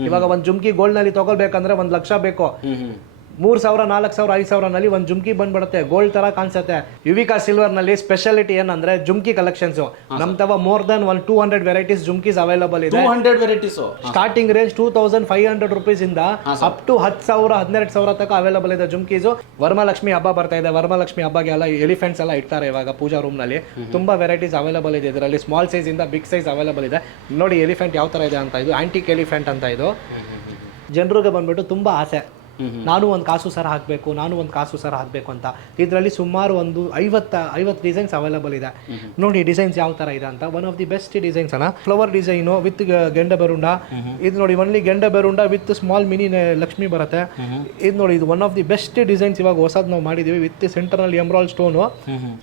ಇವಾಗ ಒಂದು ಜುಮ್ಕಿ ಗೋಲ್ಡ್ ನಲ್ಲಿ ತಗೊಳ್ಬೇಕಂದ್ರೆ 1 ಲಕ್ಷ ಬೇಕು. 3,000 4,000 5,000 ನಲ್ಲಿ ಒಂದು ಜುಮ್ಕಿ ಬಂದ್ಬಿಡುತ್ತೆ, ಗೋಲ್ಡ್ ತರ ಕಾಣಿಸುತ್ತೆ. ಯುವಿಕಾ ಸಿಲ್ವರ್ ನಲ್ಲಿ ಸ್ಪೆಷಾಲಿಟಿ ಏನಂದ್ರೆ ಜುಮ್ಕಿ ಕಲೆಕ್ಷನ್ಸ್. ನಮ್ ತವ more than 200 varieties jhumkis available ಇದೆ. 200 ವೆರೈಟೀಸ್ ಸ್ಟಾರ್ಟಿಂಗ್ ರೇಂಜ್ 2,500 rupees ಇಂದ ಅಪ್ ಟು 10,000 12,000 ತನಕ ಅವೈಲಬಲ್ ಇದೆ ಜುಮ್ಕೀಸ್. ವರಮಹಾಲಕ್ಷ್ಮಿ ಹಬ್ಬ ಬರ್ತಾ ಇದೆ, ವರಮಹಾಲಕ್ಷ್ಮಿ ಹಬ್ಬಗೆ ಎಲ್ಲ ಎಲಿಫೆಂಟ್ಸ್ ಎಲ್ಲ ಇಡ್ತಾರೆ ಇವಾಗ ಪೂಜಾ ರೂಮ್ ನಲ್ಲಿ. ತುಂಬಾ ವೆರೈಟೀಸ್ ಅವೈಲಬಲ್ ಇದೆ ಇದರಲ್ಲಿ. ಸ್ಮಾಲ್ ಸೈಜ್ ಇಂದ ಬಿಗ್ ಸೈಜ್ ಅವೈಲಬಲ್ ಇದೆ. ನೋಡಿ ಎಲಿಫೆಂಟ್ ಯಾವ ತರ ಇದೆ ಅಂತ. ಇದು ಆಂಟಿಕ್ ಎಲಿಫೆಂಟ್ ಅಂತ. ಇದು ಜನರಿಗೆ ಬಂದ್ಬಿಟ್ಟು ತುಂಬಾ ಆಸೆ, ನಾನು ಒಂದು ಕಾಸು ಸರ ಹಾಕಬೇಕು, ನಾನು ಒಂದು ಕಾಸು ಸರ ಹಾಕಬೇಕು ಅಂತ. ಇದರಲ್ಲಿ ಸುಮಾರು ಒಂದು 50 ಡಿಸೈನ್ಸ್ ಅವೈಲಬಲ್ ಇದೆ. ನೋಡಿ ಡಿಸೈನ್ಸ್ ಯಾವ ತರ ಇದೆ ಅಂತ. One of the best designs ಅನ್ನ flower design with Gandaberunda. ಇದು ನೋಡಿ only Gandaberunda with small mini Lakshmi ಬರುತ್ತೆ. ಇದು ನೋಡಿ ಇದು one of the best designs ಇವಾಗ ಹೊಸದ್ ನಾವು ಮಾಡಿದೀವಿ ವಿತ್ ಸೆಂಟರ್ ನಲ್ಲಿ ಎಮ್ರಾಲ್ ಸ್ಟೋನು.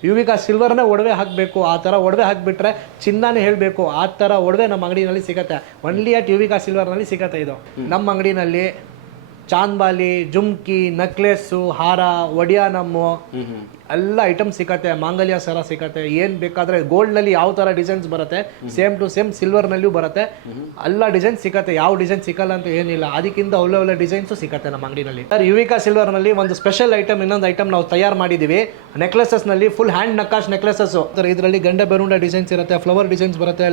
ಯುವಿಕಾ ಸಿಲ್ವರ್ನ ಒಡವೆ ಹಾಕಬೇಕು, ಆ ತರ ಒಡವೆ ಹಾಕ್ಬಿಟ್ರೆ ಚಿನ್ನಾನೇ ಹೇಳ್ಬೇಕು, ಆ ತರ ಒಡವೆ ನಮ್ಮ ಅಂಗಡಿನಲ್ಲಿ ಸಿಗತ್ತೆ. ಒನ್ಲಿ ಅಟ್ ಯುವಿಕಾ ಸಿಲ್ವರ್ ನಲ್ಲಿ ಸಿಗತ್ತೆ. ಇದು ನಮ್ಮ ಅಂಗಡಿನಲ್ಲಿ ಚಾಂದ್ಬಾಲಿ, ಜುಮ್ಕಿ, ನೆಕ್ಲೆಸ್ಸು, ಹಾರ, ಒಡಿಯಾನಮ್ಮು ಎಲ್ಲ ಐಟಮ್ ಸಿಗತ್ತೆ. ಮಾಂಗಲ್ಯ ಸರ ಸಿಗತ್ತೆ. ಏನ್ ಬೇಕಾದ್ರೆ ಗೋಲ್ಡ್ ನಲ್ಲಿ ಯಾವ ತರ ಡಿಸೈನ್ಸ್ ಬರುತ್ತೆ ಸೇಮ್ ಟು ಸೇಮ್ ಸಿಲ್ವರ್ ನಲ್ಲಿಯೂ ಬರುತ್ತೆ. ಎಲ್ಲ ಡಿಸೈನ್ ಸಿಗತ್ತೆ, ಯಾವ ಡಿಸೈನ್ ಸಿಕ್ಕಲ್ಲ ಅಂತ ಏನಿಲ್ಲ. ಅದಕ್ಕಿಂತ ಒಳ್ಳೆ ಡಿಸೈನ್ಸ್ ಸಿಗತ್ತೆ ನಮ್ಮ ಅಂಗಡಿನಲ್ಲಿ. ಸರ್ ಯುವಿಕಾ ಸಿಲ್ವರ್ ನಲ್ಲಿ ಒಂದು ಸ್ಪೆಷಲ್ ಐಟಮ್, ಇನ್ನೊಂದು ಐಟಮ್ ನಾವು ತಯಾರು ಮಾಡಿದೀವಿ. ನೆಕ್ಲೆಸಸ್ ನಲ್ಲಿ ಫುಲ್ ಹ್ಯಾಂಡ್ ನಕಾಶ್ ನೆಕ್ಲೆಸಸ್. ಇದರಲ್ಲಿ ಗಂಡ ಬೆರುಂಡ ಡಿಸೈನ್ಸ್ ಇರುತ್ತೆ, ಫ್ಲವರ್ ಡಿಸೈನ್ಸ್ ಬರುತ್ತೆ,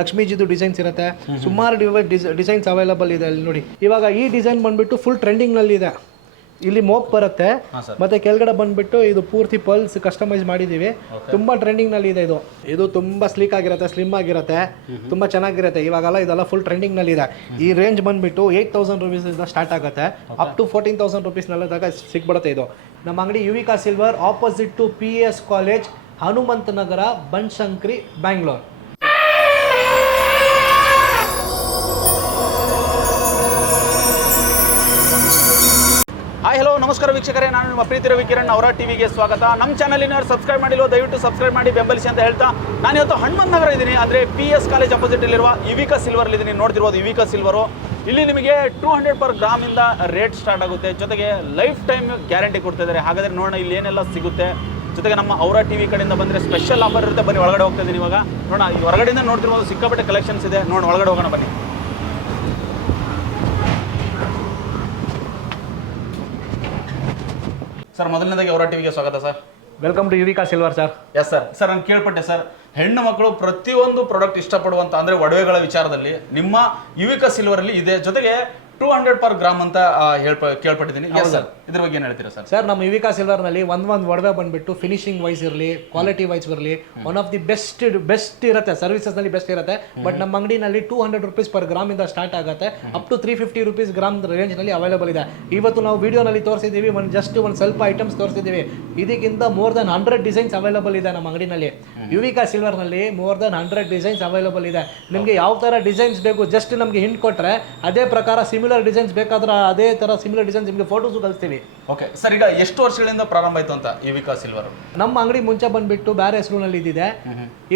ಲಕ್ಷ್ಮೀಜಿದು ಡಿಸೈನ್ಸ್ ಇರುತ್ತೆ. ಸುಮಾರು ಡಿಸೈನ್ಸ್ ಅವೈಲಬಲ್ ಇದೆ ಅಲ್ಲಿ ನೋಡಿ. ಇವಾಗ ಈ ಡಿಸೈನ್ ಬಂದ್ಬಿಟ್ಟು ಫುಲ್ ಟ್ರೆಂಡಿಂಗ್ ನಲ್ಲಿ ಇದೆ. ಇಲ್ಲಿ ಮೋಪ್ ಬರುತ್ತೆ, ಮತ್ತೆ ಕೆಳಗಡೆ ಬಂದ್ಬಿಟ್ಟು ಇದು ಪೂರ್ತಿ ಪರ್ಲ್ಸ್ ಕಸ್ಟಮೈಸ್ ಮಾಡಿದೀವಿ. ತುಂಬಾ ಟ್ರೆಂಡಿಂಗ್ ನಲ್ಲಿ ಇದೆ. ಇದು ತುಂಬಾ ಸ್ಲೀಕ್ ಆಗಿರುತ್ತೆ, ಸ್ಲಿಮ್ ಆಗಿರುತ್ತೆ, ತುಂಬಾ ಚೆನ್ನಾಗಿರುತ್ತೆ. ಇವಾಗೆಲ್ಲ ಇದೆಲ್ಲ ಫುಲ್ ಟ್ರೆಂಡಿಂಗ್ ನಲ್ಲಿ ಇದೆ. ಈ ರೇಂಜ್ ಬಂದ್ಬಿಟ್ಟು 8,000 rupees ಇಂದ ಸ್ಟಾರ್ಟ್ ಆಗುತ್ತೆ, ಅಪ್ ಟು 14,000 rupees ದಾಗ ಸಿಕ್ಬಿಡುತ್ತೆ. ಇದು ನಮ್ಮ ಅಂಗಡಿ Yuvika silver, opposite to PS college, Hanumantha Nagar, Banashankari, Bangalore. Hi hello ನಮಸ್ಕಾರ ವೀಕ್ಷಕರೇ, ನಾನು ನಿಮ್ಮ ಪ್ರೀತಿ ರವಿ ಕಿರಣ್ ಅವರ ಟಿವಿಗೆ ಸ್ವಾಗತ. ನಮ್ಮ ಚಾನಲಿನ ಸಬ್ಸ್ಕ್ರೈಬ್ ಮಾಡಿಲ್ಲ, ದಯವಿಟ್ಟು ಸಬ್ಸ್ಕ್ರೈಬ್ ಮಾಡಿ ಬೆಂಬಲಿಸಿ ಅಂತ ಹೇಳ್ತಾ ನಾನು ಇವತ್ತು ಹನುಮಂತ ನಗರ ಇದ್ದೀನಿ. ಅಂದರೆ PS ಕಾಲೇಜ್ ಅಪೋಸಿಟಲ್ಲಿರುವ ಯುವಿಕಾ ಸಿಲ್ವರ್ ಇದ್ದೀನಿ. ನೋಡ್ತಿರ್ಬೋದು ಯುವಿಕಾ ಸಿಲ್ವರು. ಇಲ್ಲಿ ನಿಮಗೆ 200 per gram ಇಂದ ರೇಟ್ ಸ್ಟಾರ್ಟ್ ಆಗುತ್ತೆ. ಜೊತೆಗೆ ಲೈಫ್ ಟೈಮ್ ಗ್ಯಾರಂಟಿ ಕೊಡ್ತಿದ್ದಾರೆ. ಹಾಗಾದರೆ ನೋಡೋಣ ಇಲ್ಲಿ ಏನೆಲ್ಲ ಸಿಗುತ್ತೆ. ಜೊತೆಗೆ ನಮ್ಮ ಅವರ ಟಿವಿ ಕಡೆಯಿಂದ ಬಂದರೆ ಸ್ಪೆಷಲ್ ಆಫರ್ ಇರುತ್ತೆ. ಬನ್ನಿ ಒಳಗಡೆ ಹೋಗ್ತಾ ಇದ್ದೀನಿ ಇವಾಗ. ನೋಡೋಣ ಈ ಹೊರಗಡೆಯಿಂದ ನೋಡ್ತಿರ್ಬೋದು ಸಿಕ್ಕಾಪಟ್ಟೆ ಕಲೆಕ್ಷನ್ಸ್ ಇದೆ. ನೋಡಿ ಒಳಗಡೆ ಹೋಗೋಣ ಬನ್ನಿ. ಸರ್ ಮೊದಲನೇದಾಗಿ ಅವರ ಟಿವಿಗೆ ಸ್ವಾಗತ sir. Welcome to Yuvika silver sir. Yes sir. Sir ನಾನು ಕೇಳ್ಪಟ್ಟೆ ಸರ್, ಹೆಣ್ಣು ಮಕ್ಕಳು ಪ್ರತಿಯೊಂದು ಪ್ರಾಡಕ್ಟ್ ಇಷ್ಟಪಡುವಂತ ಅಂದ್ರೆ ಒಡವೆಗಳ ವಿಚಾರದಲ್ಲಿ ನಿಮ್ಮ ಯುವಿಕಾ ಸಿಲ್ವರ್ ಅಲ್ಲಿ ಇದೆ. ಜೊತೆಗೆ 200 per gram ಅಂತ ಕೇಳ್ಪಟ್ಟಿದ್ದೀನಿ. ಇದ್ರ ಬಗ್ಗೆ ಏನ್ ಹೇಳ್ತೀರಾ ಸರ್? ಸರ್ ನಮ್ಮ ಯುವಿಕಾ ಸಿಲ್ವರ್ ನಲ್ಲಿ ಒಂದ್ ಒಡವೆ ಬಂದ್ಬಿಟ್ಟು ಫಿನಿಶಿಂಗ್ ವೈಸ್ ಇರಲಿ, ಕ್ವಾಲಿಟಿ ವೈಸ್ ಬರಲಿ, ಒನ್ ಆಫ್ ದಿ ಬೆಸ್ಟ್ ಇರುತ್ತೆ. ಸರ್ವಿಸಸ್ ನಲ್ಲಿ ಬೆಸ್ಟ್ ಇರುತ್ತೆ. ಬಟ್ ನಮ್ಮ ಅಂಗಡಿನಲ್ಲಿ 200 rupees per gram ಇಂದ ಸ್ಟಾರ್ಟ್ ಆಗುತ್ತೆ, up to 350 rupees gram range ನಲ್ಲಿ ಅವೈಲೇಬಲ್ ಇದೆ. ಇವತ್ತು ನಾವು ವಿಡಿಯೋನಲ್ಲಿ ತೋರಿಸಿದೀವಿ, ಜಸ್ಟ್ ಒಂದು ಸ್ವಲ್ಪ ಐಟಮ್ಸ್ ತೋರಿಸಿದೀವಿ. ಇದಕ್ಕಿಂತ ಮೋರ್ ದನ್ 100 ಡಿಸೈನ್ಸ್ ಅವೈಲೇಬಲ್ ಇದೆ ನಮ್ಮ ಅಂಗಡಿನಲ್ಲಿ. ಯುವಿಕಾ ಸಿಲ್ವರ್ ನಲ್ಲಿ ಮೋರ್ ದನ್ 100 ಡಿಸೈನ್ಸ್ ಅವೈಲೇಬಲ್ ಇದೆ. ನಿಮ್ಗೆ ಯಾವ ತರ ಡಿಸೈನ್ಸ್ ಬೇಕು ಜಸ್ಟ್ ನಮ್ಗೆ ಹಿಂಟ್ ಕೊಟ್ರೆ ಅದೇ ಪ್ರಕಾರ ಸಿಮಿಲರ್ ಡಿಸೈನ್ಸ್ ಬೇಕಾದ್ರೆ ಅದೇ ತರ ಸಿಮಿಲರ್ ಡಿಸೈನ್ಸ್ ನಿಮಗೆ ಫೋಟೋಸ್ ಕಳಿಸ್ತೀವಿ. ಓಕೆ ಸರ್, ಈಗ ಎಷ್ಟು ವರ್ಷಗಳಿಂದ ಪ್ರಾರಂಭ ಆಯ್ತು ಅಂತ ಯುವಿಕಾ ಸಿಲ್ವರ್? ನಮ್ಮ ಅಂಗಡಿ ಮುಂಚೆ ಬಂದ್ಬಿಟ್ಟು ಬೇರೆ ಹೆಸರಿನಲ್ಲಿ ಇದ್ದಿದೆ.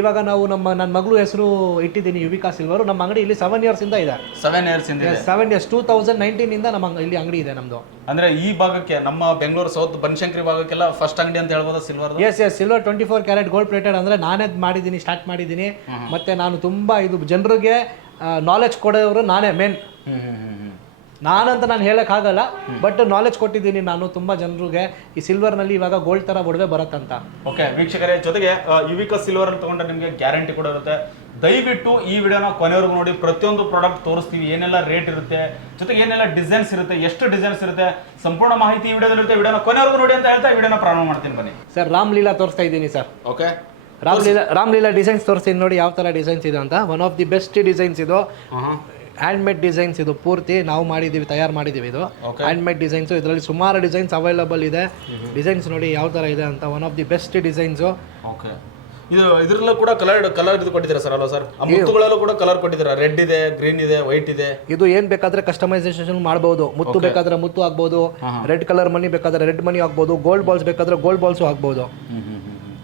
ಇವಾಗ ನಾವು ನನ್ನ ಮಗಳು ಹೆಸರು ಇಟ್ಟಿದ್ದೀನಿ ಯುವಿಕಾ ಸಿಲ್ವರ್. ನಮ್ಮ ಅಂಗಡಿ ಇಲ್ಲಿ 7 years ಇಂದ ಇದೆ. 7 years ಇಂದ ಇದೆ. 7 years 2019 ಇಂದ ನಮ್ಮ ಇಲ್ಲಿ ಅಂಗಡಿ ಇದೆ ನಮ್ದು. ಅಂದ್ರೆ ಈ ಭಾಗಕ್ಕೆ ನಮ್ಮ ಬೆಂಗಳೂರು ಸೌತ್ ಬನಶಂಕರಿ ಭಾಗಕ್ಕೆಲ್ಲ ಫಸ್ಟ್ ಅಂಗಡಿ ಅಂತ ಹೇಳ್ಬೋದು silver? Yes silver 24 carat gold plated ಅಂದ್ರೆ ನಾನೇ ಮಾಡಿದ್ದೀನಿ, ಸ್ಟಾರ್ಟ್ ಮಾಡಿದ್ದೀನಿ. ಮತ್ತೆ ನಾನು ತುಂಬಾ ಇದು ಜನರಿಗೆ ನಾಲೆಜ್ ಕೊಡೋರು ನಾನೇ ಮೇನ್. ನಾನಂತ ನಾನು ಹೇಳಕ್ ಆಗಲ್ಲ, ಬಟ್ ನಾಲೆಜ್ ಕೊಟ್ಟಿದ್ದೀನಿ ನಾನು ತುಂಬಾ ಜನರಿಗೆ. ಈ ಸಿಲ್ವರ್ ನಲ್ಲಿ ಇವಾಗ ಗೋಲ್ಡ್ ತರ ಒಡವೆ ಬರುತ್ತಂತ. ಓಕೆ ವೀಕ್ಷಕರೇ, ಜೊತೆಗೆ ಯುವಿಕಾ ಸಿಲ್ವರ್ ತಗೊಂಡ್ರೆ ನಿಮಗೆ ಗ್ಯಾರಂಟಿ ಕೂಡ ಇರುತ್ತೆ. ದಯವಿಟ್ಟು ಈ ವಿಡಿಯೋನ ಕೊನೆವರೆಗೂ ನೋಡಿ. ಪ್ರತಿಯೊಂದು ಪ್ರಾಡಕ್ಟ್ ತೋರಿಸ್ತೀವಿ, ಏನೆಲ್ಲ ರೇಟ್ ಇರುತ್ತೆ, ಜೊತೆಗೆ ಏನೆಲ್ಲ ಡಿಸೈನ್ಸ್ ಇರುತ್ತೆ, ಎಷ್ಟು ಡಿಸೈನ್ಸ್ ಇರುತ್ತೆ, ಸಂಪೂರ್ಣ ಮಾಹಿತಿ ಈ ವಿಡಿಯೋದಲ್ಲಿ ಇರುತ್ತೆ. ವಿಡಿಯೋನ ಕೊನೆವರೆಗೂ ನೋಡಿ ಅಂತ ಹೇಳ್ತಾ ವಿಡಿಯೋನ ಪ್ರಾರಂಭ ಮಾಡ್ತೀನಿ ಬನ್ನಿ. ಸರ್ ರಾಮ್ಲೀಲಾ ತೋರಿಸ್ತಾ ಇದ್ದೀನಿ ಸರ್. ಓಕೆ, ರಾಮ್ಲೀಲಾ ಡಿಸೈನ್ಸ್ ತೋರಿಸ್ತೀನಿ ನೋಡಿ ಯಾವ ತರ ಡಿಸೈನ್ಸ್ ಇದೆ ಅಂತ. One of the best designs ಇದು. ಹ್ಯಾಂಡ್ ಮೇಡ್ ಡಿಸೈನ್ಸ್ ಇದು, ಪೂರ್ತಿ ನಾವು ಮಾಡಿದ್ದೀವಿ, ತಯಾರು ಮಾಡಿದ್ದೀವಿ. ಇದು ಹ್ಯಾಂಡ್ ಮೇಡ್ ಡಿಸೈನ್ಸ್. ಇದರಲ್ಲಿ ಸುಮಾರು ಡಿಸೈನ್ಸ್ ಅವೈಲಬಲ್ ಇದೆ. ಡಿಸೈನ್ಸ್ ನೋಡಿ ಯಾವ ತರ ಇದೆ ಅಂತ. One of the best designs. Okay, ಇದು ಇದರಲ್ಲೂ ಕೂಡ ಕಲರ್ ಇದು ಕೊಟ್ಟಿದ್ದೀರಾ ಸರ್? ಅಲ್ವಾ ಸರ್? ಮುತ್ತುಗಳಲ್ಲೂ ಕೂಡ ಕಲರ್ ಕೊಟ್ಟಿದ್ದೀರಾ. ರೆಡ್ ಇದೆ, ಗ್ರೀನ್ ಇದೆ, ವೈಟ್ ಇದೆ. ಇದು ಏನ್ ಬೇಕಾದ್ರೆ ಕಸ್ಟಮೈಸೇಷನ್ ಮಾಡಬಹುದು. ಮುತ್ತು ಬೇಕಾದ್ರೆ ಮುತ್ತು ಆಗ್ಬಹುದು, ರೆಡ್ ಕಲರ್ ಮನಿ ಬೇಕಾದ್ರೆ ರೆಡ್ ಮನಿ ಆಗ್ಬಹುದು, ಗೋಲ್ಡ್ ಬಾಲ್ಸ್ ಬೇಕಾದ್ರೆ ಗೋಲ್ಡ್ ಬಾಲ್ಸ್ ಆಗ್ಬಹುದು.